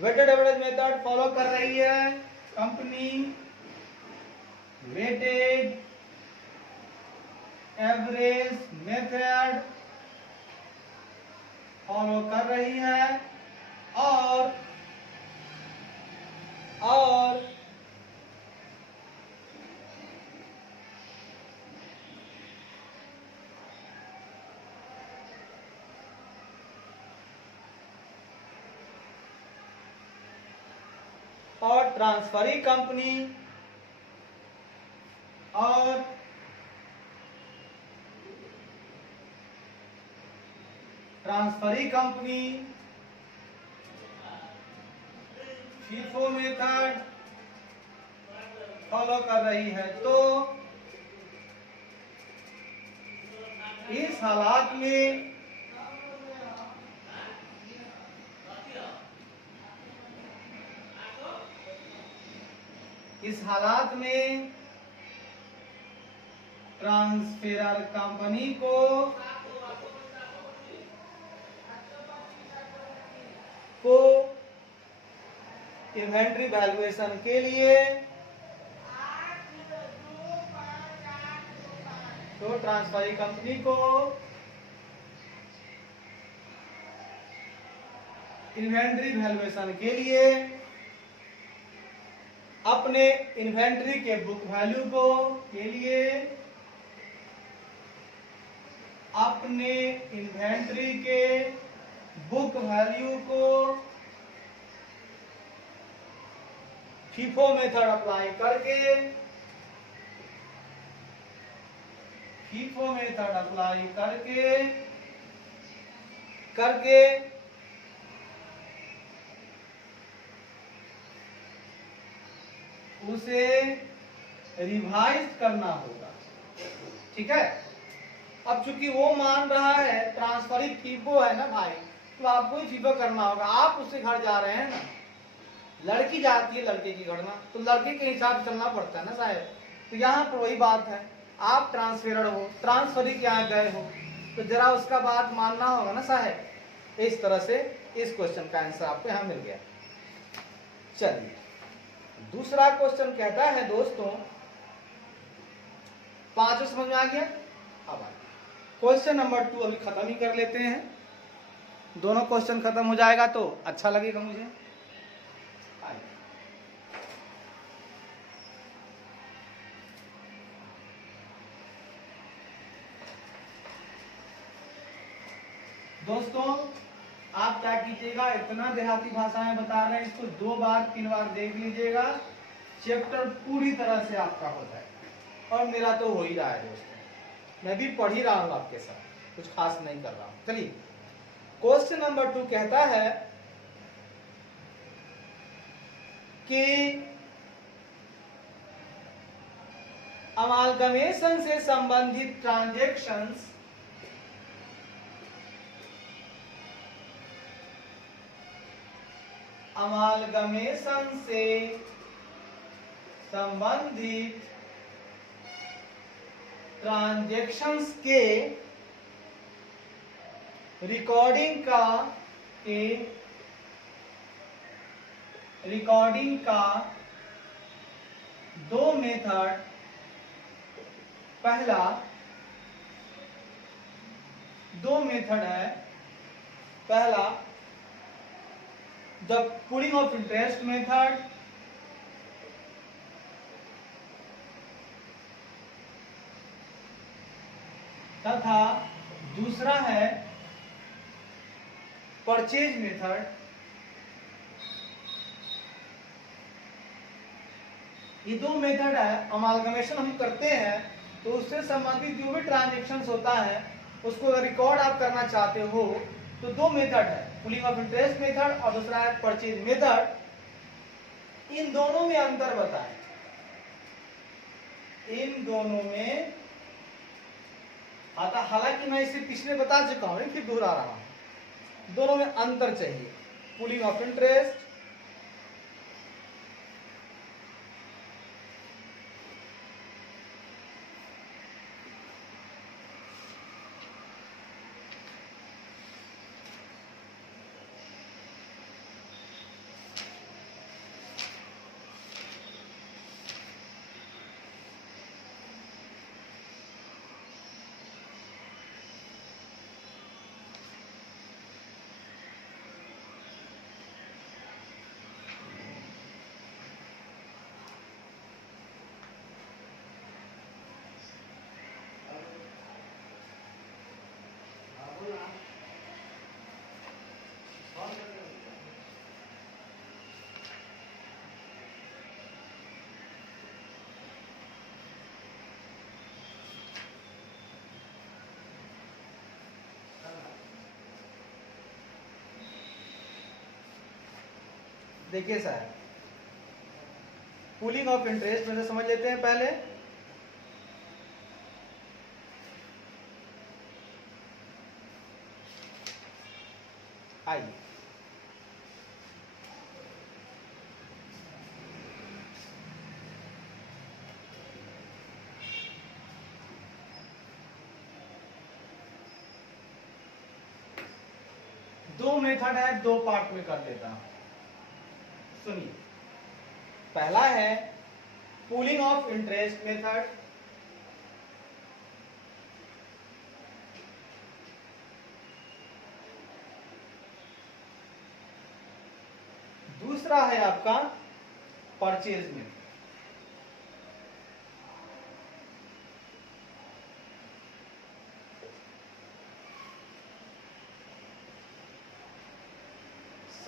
weighted average method follow कर रही है, company weighted average method follow कर रही है और transferee company FIFO method follow कर रही है, तो इस हालात में ट्रांसफरर कंपनी को इन्वेंट्री वैल्यूएशन के लिए तो ट्रांसफरी कंपनी को इन्वेंट्री वैल्यूएशन के लिए अपने इन्वेंट्री के बुक वैल्यू को के लिए अपने इन्वेंट्री के बुक वैल्यू को फीफो मेथड अप्लाई करके, फीफो मेथड अप्लाई करके करके उसे रिवाइज करना होगा। ठीक है, अब चूंकि वो मान रहा है ट्रांसफर फीफो है ना भाई, तो आपको ही फीफो करना होगा। आप उससे घर जा रहे हैं ना, लड़की जाती है लड़के की घर ना, तो लड़के के हिसाब से चलना पड़ता है ना साहब। तो यहाँ पर वही बात है, आप ट्रांसफेरर हो, ट्रांसफरी के यहाँ गए हो, तो जरा उसका बात मानना होगा ना साहब। इस तरह से इस क्वेश्चन का आंसर आपको यहाँ मिल गया। चलिए दूसरा क्वेश्चन कहता है दोस्तों, 5 समझ में आ गया। अब क्वेश्चन नंबर 2 अभी खत्म ही कर लेते हैं, दोनों क्वेश्चन खत्म हो जाएगा तो अच्छा लगेगा मुझे। दोस्तों आप क्या कीजिएगा, इतना देहाती भाषा में बता रहे हैं, इसको 2 बार 3 बार देख लीजिएगा, चैप्टर पूरी तरह से आपका हो जाएगा। और मेरा तो हो ही रहा है दोस्तों, मैं भी पढ़ ही रहा हूं आपके साथ, कुछ खास नहीं कर रहा हूं। चलिए क्वेश्चन नंबर 2 कहता है कि अमालगमेशन से संबंधित ट्रांजैक्शंस अमालगमेशन से संबंधित ट्रांजैक्शंस के रिकॉर्डिंग का 2 मेथड, पहला 2 मेथड है, पहला the pulling of interest method, तथा दूसरा है परचेज मेथड। ये 2 मेथड है, अमालगमेशन हम करते हैं तो उससे संबंधित जो भी ट्रांजैक्शंस होता है उसको अगर रिकॉर्ड आप करना चाहते हो तो 2 मेथड है, पुलिंग ऑफ इंटरेस्ट मेथड और दूसरा है परचेज मेथड। इन दोनों में अंतर बताएं, इन दोनों में आता, हालांकि मैं इसे पिछले बता चुका हूं, फिर दोहरा रहा हूं, दोनों में अंतर चाहिए। पुलिंग ऑफ इंटरेस्ट देखिए सर, पुलिंग ऑफ इंटरेस्ट में से समझ लेते हैं पहले। आइए दो मेथड है, 2 पार्ट में कर लेता हूं, सुनिए। पहला है पुलिंग ऑफ इंटरेस्ट मेथड, दूसरा है आपका परचेज मेथड।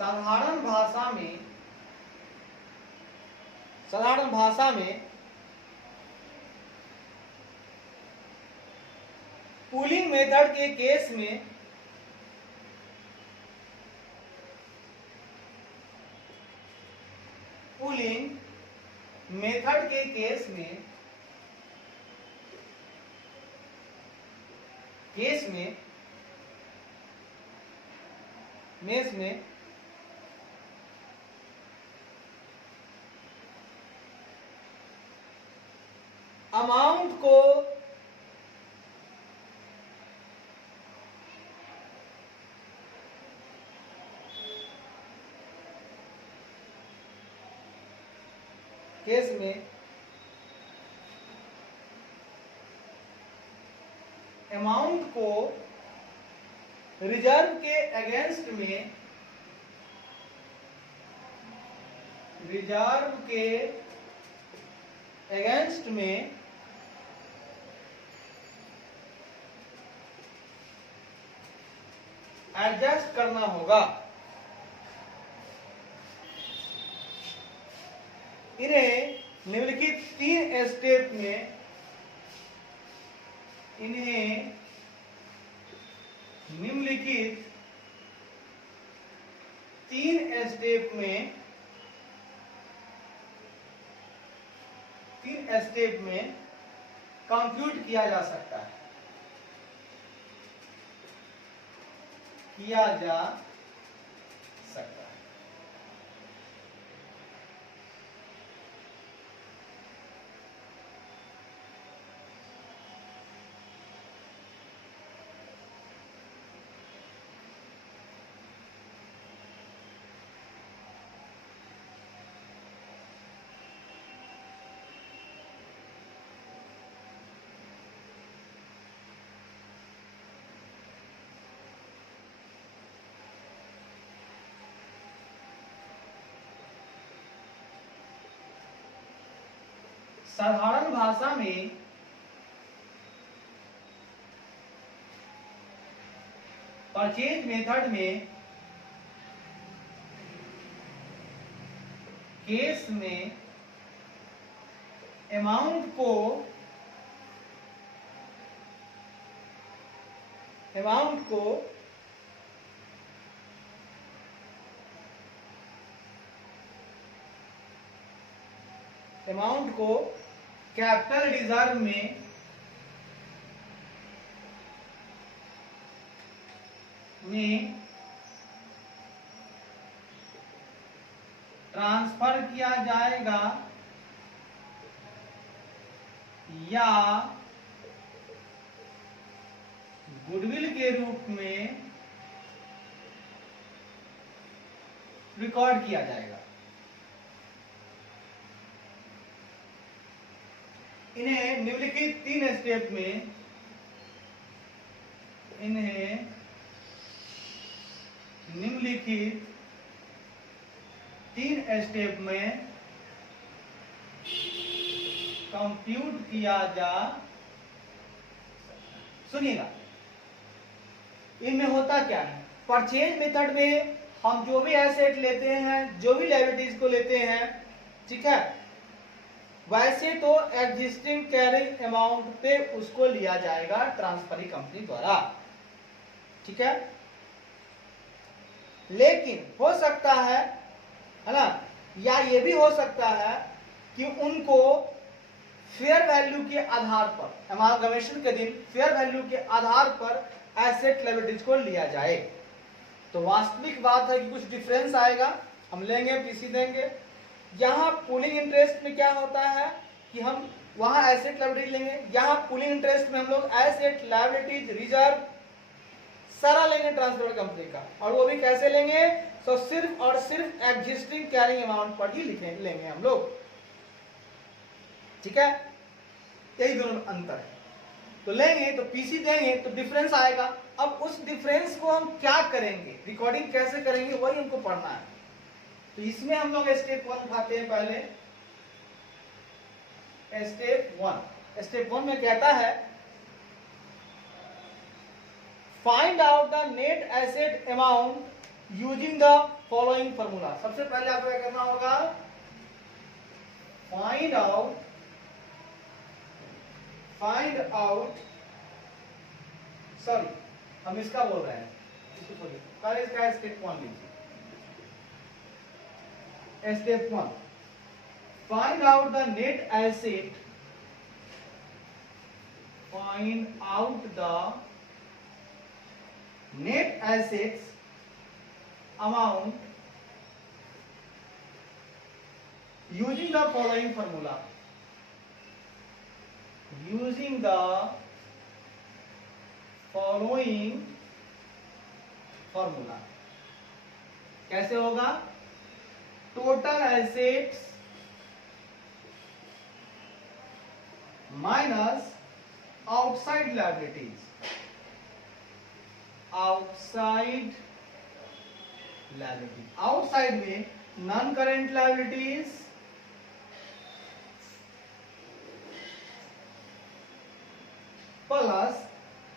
साधारण भाषा में पूलिंग मेथड के केस में अमाउंट को रिजर्व के अगेंस्ट में एडजस्ट करना होगा। इन्हें निम्नलिखित तीन स्टेप में कंप्यूट किया जा सकता है। साधारण भाषा में परचेज मेथड में केस में अमाउंट को कैपिटल रिजर्व में ट्रांसफर किया जाएगा या गुडविल के रूप में रिकॉर्ड किया जाएगा। इन्हें निम्नलिखित तीन स्टेप में कंप्यूट किया जा। सुनिएगा, इनमें होता क्या है, परचेज मेथड में हम जो भी एसेट लेते हैं, जो भी लायबिलिटीज को लेते हैं, ठीक है, वैसे तो एग्जिस्टिंग कैरिंग अमाउंट पे उसको लिया जाएगा ट्रांसफरी कंपनी द्वारा, ठीक है। लेकिन हो सकता है ना, या ये भी हो सकता है कि उनको फेयर वैल्यू के आधार पर, अमालगमेशन के दिन फेयर वैल्यू के आधार पर एसेट लायबिलिटीज को लिया जाए। तो वास्तविक बात है कि कुछ डिफरेंस आएगा, हम लेंगे, पीसी देंगे। यहाँ पूलिंग इंटरेस्ट में क्या होता है कि हम वहां एसेट लायबिलिटीज लेंगे, यहाँ पूलिंग इंटरेस्ट में हम लोग एसेट लायबिलिटीज रिजर्व सारा लेंगे ट्रांसफर कंपनी का, और वो भी कैसे लेंगे, तो सिर्फ और सिर्फ एग्जिस्टिंग कैरिंग अमाउंट पर ही लेंगे हम लोग, ठीक है। यही दोनों अंतर है। तो लेंगे तो पीसी देंगे तो डिफरेंस आएगा। अब उस डिफरेंस को हम क्या करेंगे, रिकॉर्डिंग कैसे करेंगे, वही हमको पढ़ना है। तो इसमें हम लोग स्टेप 1 उठाते हैं। पहले स्टेप 1 में कहता है find out the net asset amount using the following formula. सबसे पहले आपको क्या करना होगा, फाइंड आउट सॉरी हम इसका बोल रहे हैं, इसको छोड़िए, पहले इसका स्टेप 1 लीजिए। Step 1, find out the net asset, find out the net assets amount using the following formula, using the following formula। कैसे होगा, total assets minus outside liabilities, outside liability, outside में non current liabilities plus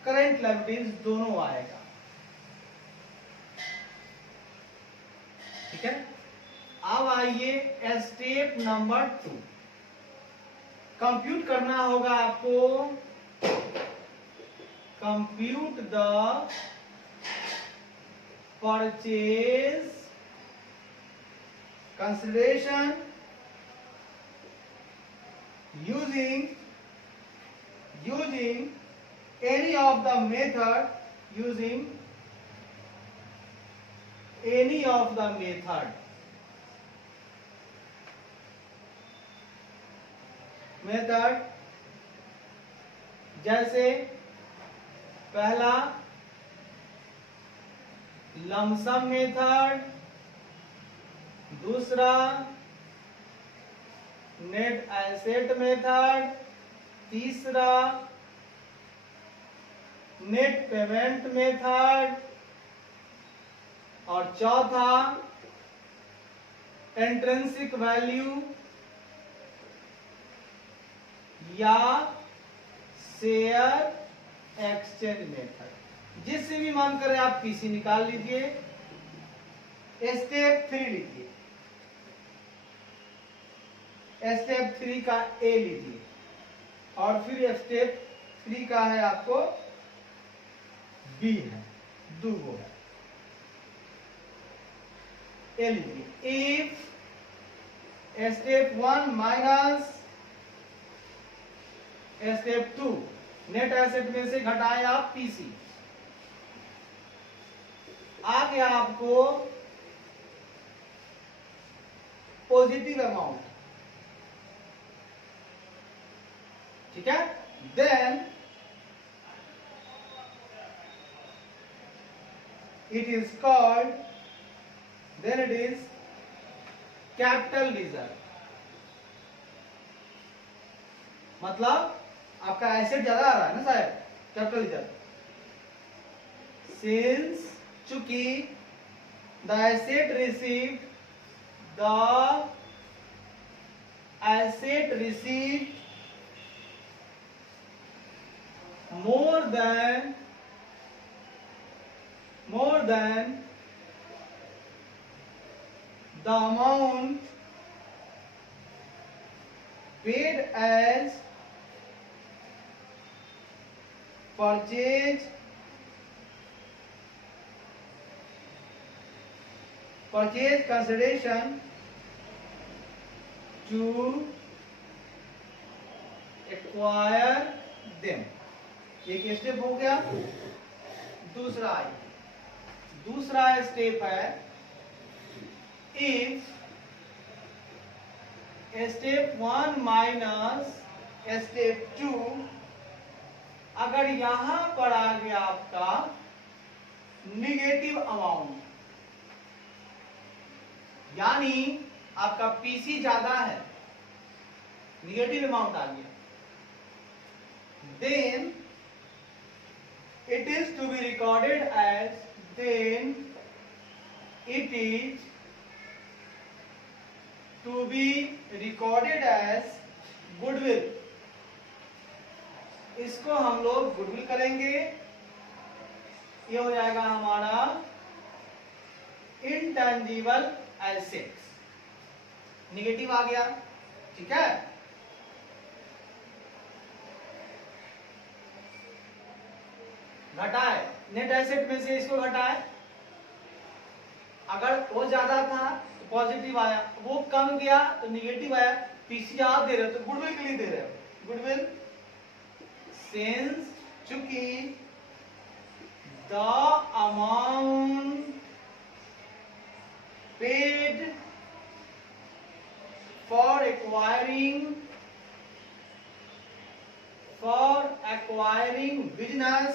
current liabilities दोनों आएगा। ठीक है, अब आइए step number 2, compute करना होगा आपको, compute the purchase consideration using any of the method, using any of the method, जैसे पहला लमसम मेथड, दूसरा नेट एसेट मेथड, तीसरा नेट पेमेंट मेथड, और चौथा इंट्रिंसिक वैल्यू या शेयर एक्सचेंज मेथड। जिससे भी मन करे आप पीसी निकाल लीजिए। स्टेप 3 लीजिए, स्टेप 3 का ए लीजिए, और फिर स्टेप 3 का है आपको बी है, दूगो है। ए लीजिए, if step 1 minus step 2 net asset में से घटाए आप पीसी, आ गया आपको पॉजिटिव अमाउंट। ठीक है, then it is capital reserve. मतलब आपका एसेट ज्यादा आ रहा है ना साहब, कैपिटल रिजर्व। सिंस चूंकि the asset receive more than the amount paid as purchase consideration to acquire them। एक स्टेप हो गया। दूसरा स्टेप है इफ स्टेप 1 माइनस स्टेप 2, अगर यहां पर आ गया आपका निगेटिव अमाउंट, यानी आपका पीसी ज्यादा है, निगेटिव अमाउंट आ गया, then it is to be recorded as goodwill. इसको हम लोग गुडविल करेंगे। ये हो जाएगा हमारा इंटेंजिबल एसेट्स, निगेटिव आ गया, ठीक है। घटाए, नेट एसेट में से इसको घटाए, अगर वो ज्यादा था तो पॉजिटिव आया, वो कम गया तो निगेटिव आया। पीसी आप दे रहे हो तो गुडविल के लिए दे रहे हो, गुडविल सिंस चूंकि the amount paid for acquiring business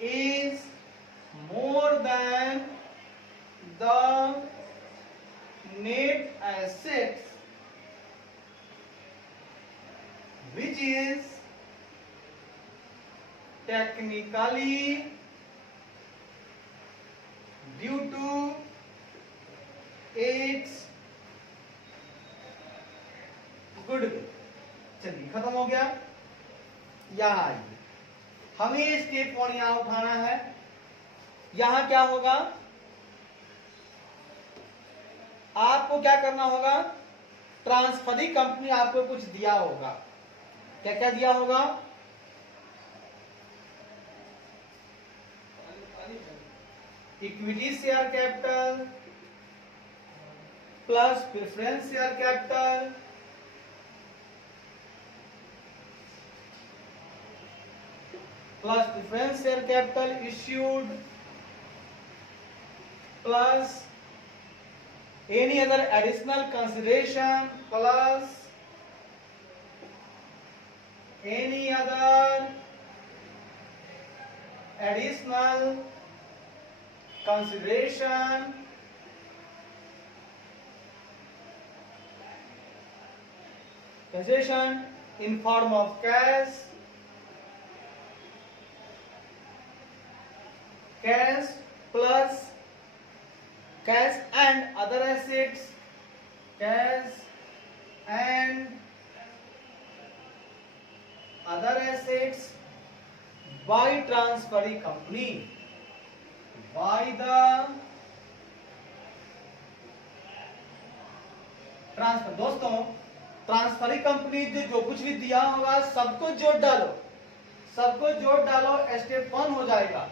is more than the net assets, which is technically due to its goodwill. चलिए खत्म हो गया। यहां आइए, हमें स्टेप 1 यहां उठाना है। यहां क्या होगा, आपको क्या करना होगा, ट्रांसफरिंग कंपनी आपको कुछ दिया होगा। क्या क्या दिया होगा, equity share capital plus preference share capital plus preference share capital issued plus any other additional consideration plus any other additional consideration in form of cash plus cash and other assets, cash and other assets by transferring company, by the transfer. दोस्तों transferring company जो कुछ भी दिया होगा सबको जोड़ डालो, सबको जोड़ डालो, स्टेप 1 हो जाएगा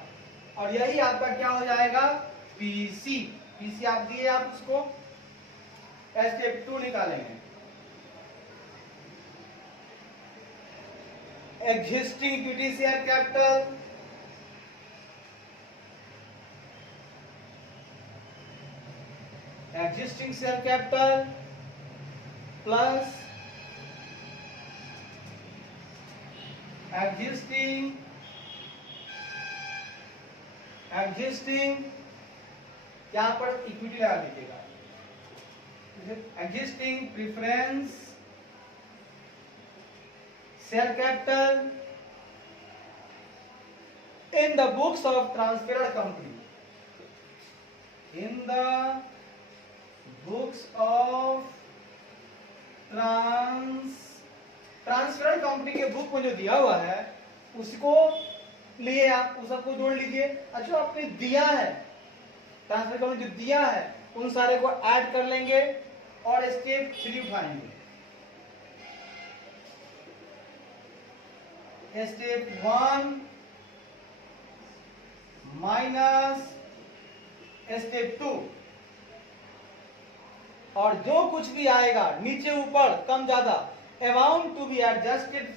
और यही आपका क्या हो जाएगा, पीसी। पीसी आप दिए, आप उसको स्टेप 2 निकालेंगे। Existing equity share capital existing share capital plus existing यहां पर इक्विटी लगा दीजिएगा, existing preference share capital in the books of transferred company, in the books of transferred company के बुक में जो दिया हुआ है उसको लिए आप उस सबको जोड़ लीजिए। अच्छा आपने दिया है, ट्रांसफर कंपनी जो दिया है उन सारे को ऐड कर लेंगे और स्टेप 3 उठाएंगे। स्टेप 1 माइनस स्टेप 2 और जो कुछ भी आएगा नीचे ऊपर कम ज्यादा, amount to be adjusted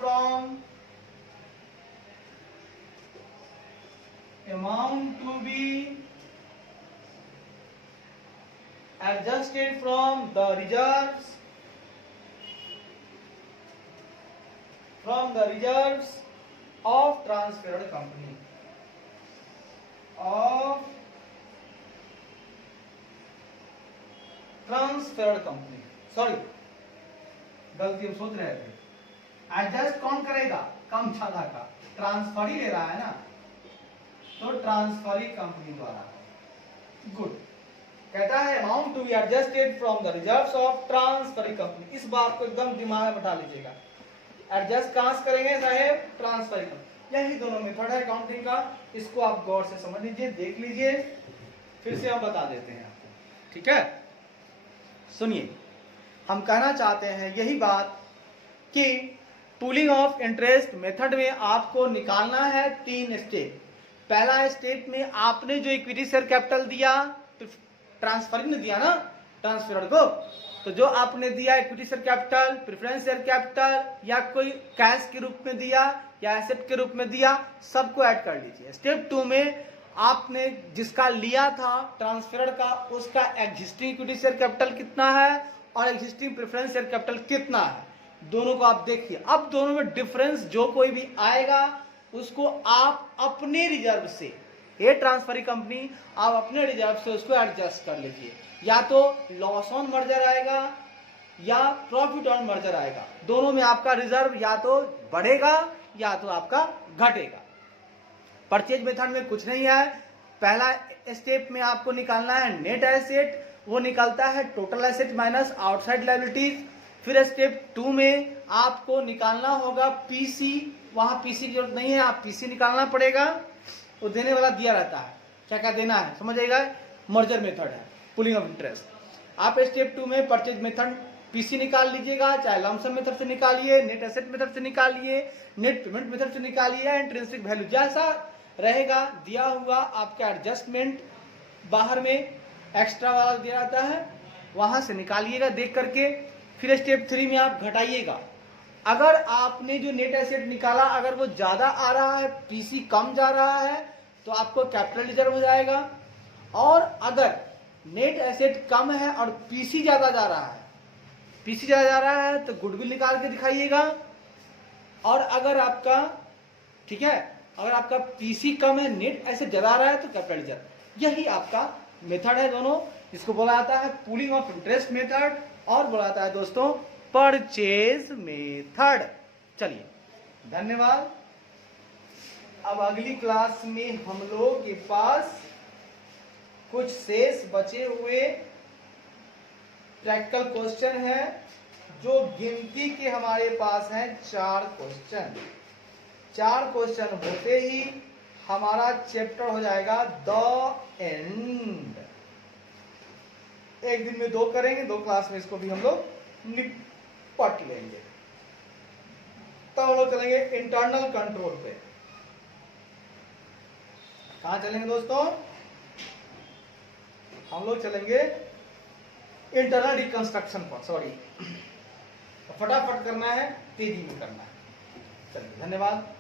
from the reserves of transferred company sorry गलती हम सोच रहे थे, एडजस्ट कौन करेगा, कम ज्यादा का, ट्रांसफर ही ले रहा है ना, तो ट्रांसफरिंग कंपनी द्वारा। गुड, कहता है amount to be adjusted from the reserves of transferring company. इस बात को एकदम दिमाग में बैठा लीजिएगा, एडजस्ट कहां से करेंगे साहेब, ट्रांसफरिंग कंपनी। यही दोनों मेथड है अकाउंटिंग का, इसको आप गौर से समझ लीजिए, देख लीजिए। फिर से हम बता देते हैं आपको, ठीक है। सुनिए, हम कहना चाहते हैं यही बात कि पूलिंग ऑफ इंटरेस्ट मेथड में आपको निकालना है 3 स्टेप। पहला स्टेप में आपने जो इक्विटी शेयर कैपिटल दिया, तो ट्रांसफर ने दिया ना ट्रांसफर को, तो जो आपने दिया equity share capital, preference share capital या कोई कैश के रूप में दिया या एसेट के रूप में दिया, सबको ऐड कर लीजिए। स्टेप 2 में आपने जिसका लिया था ट्रांसफर का, उसका एग्जिस्टिंग इक्विटी शेयर कैपिटल कितना है और एग्जिस्टिंग प्रेफरेंस शेयर कैपिटल कितना है, दोनों को आप देखिए। अब दोनों में डिफरेंस जो कोई भी आएगा उसको आप अपने रिजर्व से, ये ट्रांसफरी कंपनी आप अपने रिजर्व से उसको एडजस्ट कर लीजिए। या तो लॉस ऑन मर्जर आएगा या प्रॉफिट ऑन मर्जर आएगा, दोनों में आपका रिजर्व या तो बढ़ेगा या तो आपका घटेगा। परचेज मेथड में कुछ नहीं है। पहला स्टेप में आपको निकालना है नेट एसेट, वो निकलता है total asset minus outside liabilities. फिर स्टेप 2 में आपको निकालना होगा पीसी, वहां पीसी की जरूरत नहीं है, आप पीसी निकालना पड़ेगा, वो देने वाला दिया रहता है, क्या क्या देना है समझिएगा। मर्जर मेथड है पुलिंग ऑफ इंटरेस्ट। आप स्टेप 2 में परचेज मेथड पीसी निकाल लीजिएगा, चाहे लमसम मेथड से निकालिए, नेट एसेट मेथड से निकालिए, नेट पेमेंट मेथड से निकालिए, इंट्रिंसिक वैल्यू जैसा रहेगा दिया हुआ आपका एडजस्टमेंट बाहर में एक्स्ट्रा वाला दिया जाता है, वहां से निकालिएगा देख करके। फिर स्टेप 3 में आप घटाइएगा। अगर आपने जो नेट एसेट निकाला अगर वो ज्यादा आ रहा है, पीसी कम जा रहा है, तो आपको कैपिटल रिजर्व हो जाएगा। और अगर नेट एसेट कम है और पीसी ज्यादा जा रहा है, पीसी ज्यादा जा रहा है तो गुडविल निकाल के दिखाइएगा। और अगर आपका, ठीक है, अगर आपका पीसी कम है, नेट एसेट ज्यादा आ रहा है तो कैपिटल रिजर्व। यही आपका मेथड है दोनों। इसको बोला जाता है पूलिंग ऑफ इंटरेस्ट मेथड और बोला जाता है दोस्तों परचेज मेथड। चलिए, धन्यवाद। अब अगली क्लास में हम लोग के पास कुछ शेष बचे हुए प्रैक्टिकल क्वेश्चन है, जो गिनती के हमारे पास हैं 4 क्वेश्चन। 4 क्वेश्चन होते ही हमारा चैप्टर हो जाएगा द एंड। एक दिन में 2 करेंगे, 2 क्लास में इसको भी हम लोग निपट लेंगे। तब हम लोग चलेंगे इंटरनल कंट्रोल पे। कहां चलेंगे दोस्तों? हम लोग चलेंगे इंटरनल रिकंस्ट्रक्शन पर। सॉरी, फटाफट करना है, तेजी में करना है। चलिए, धन्यवाद।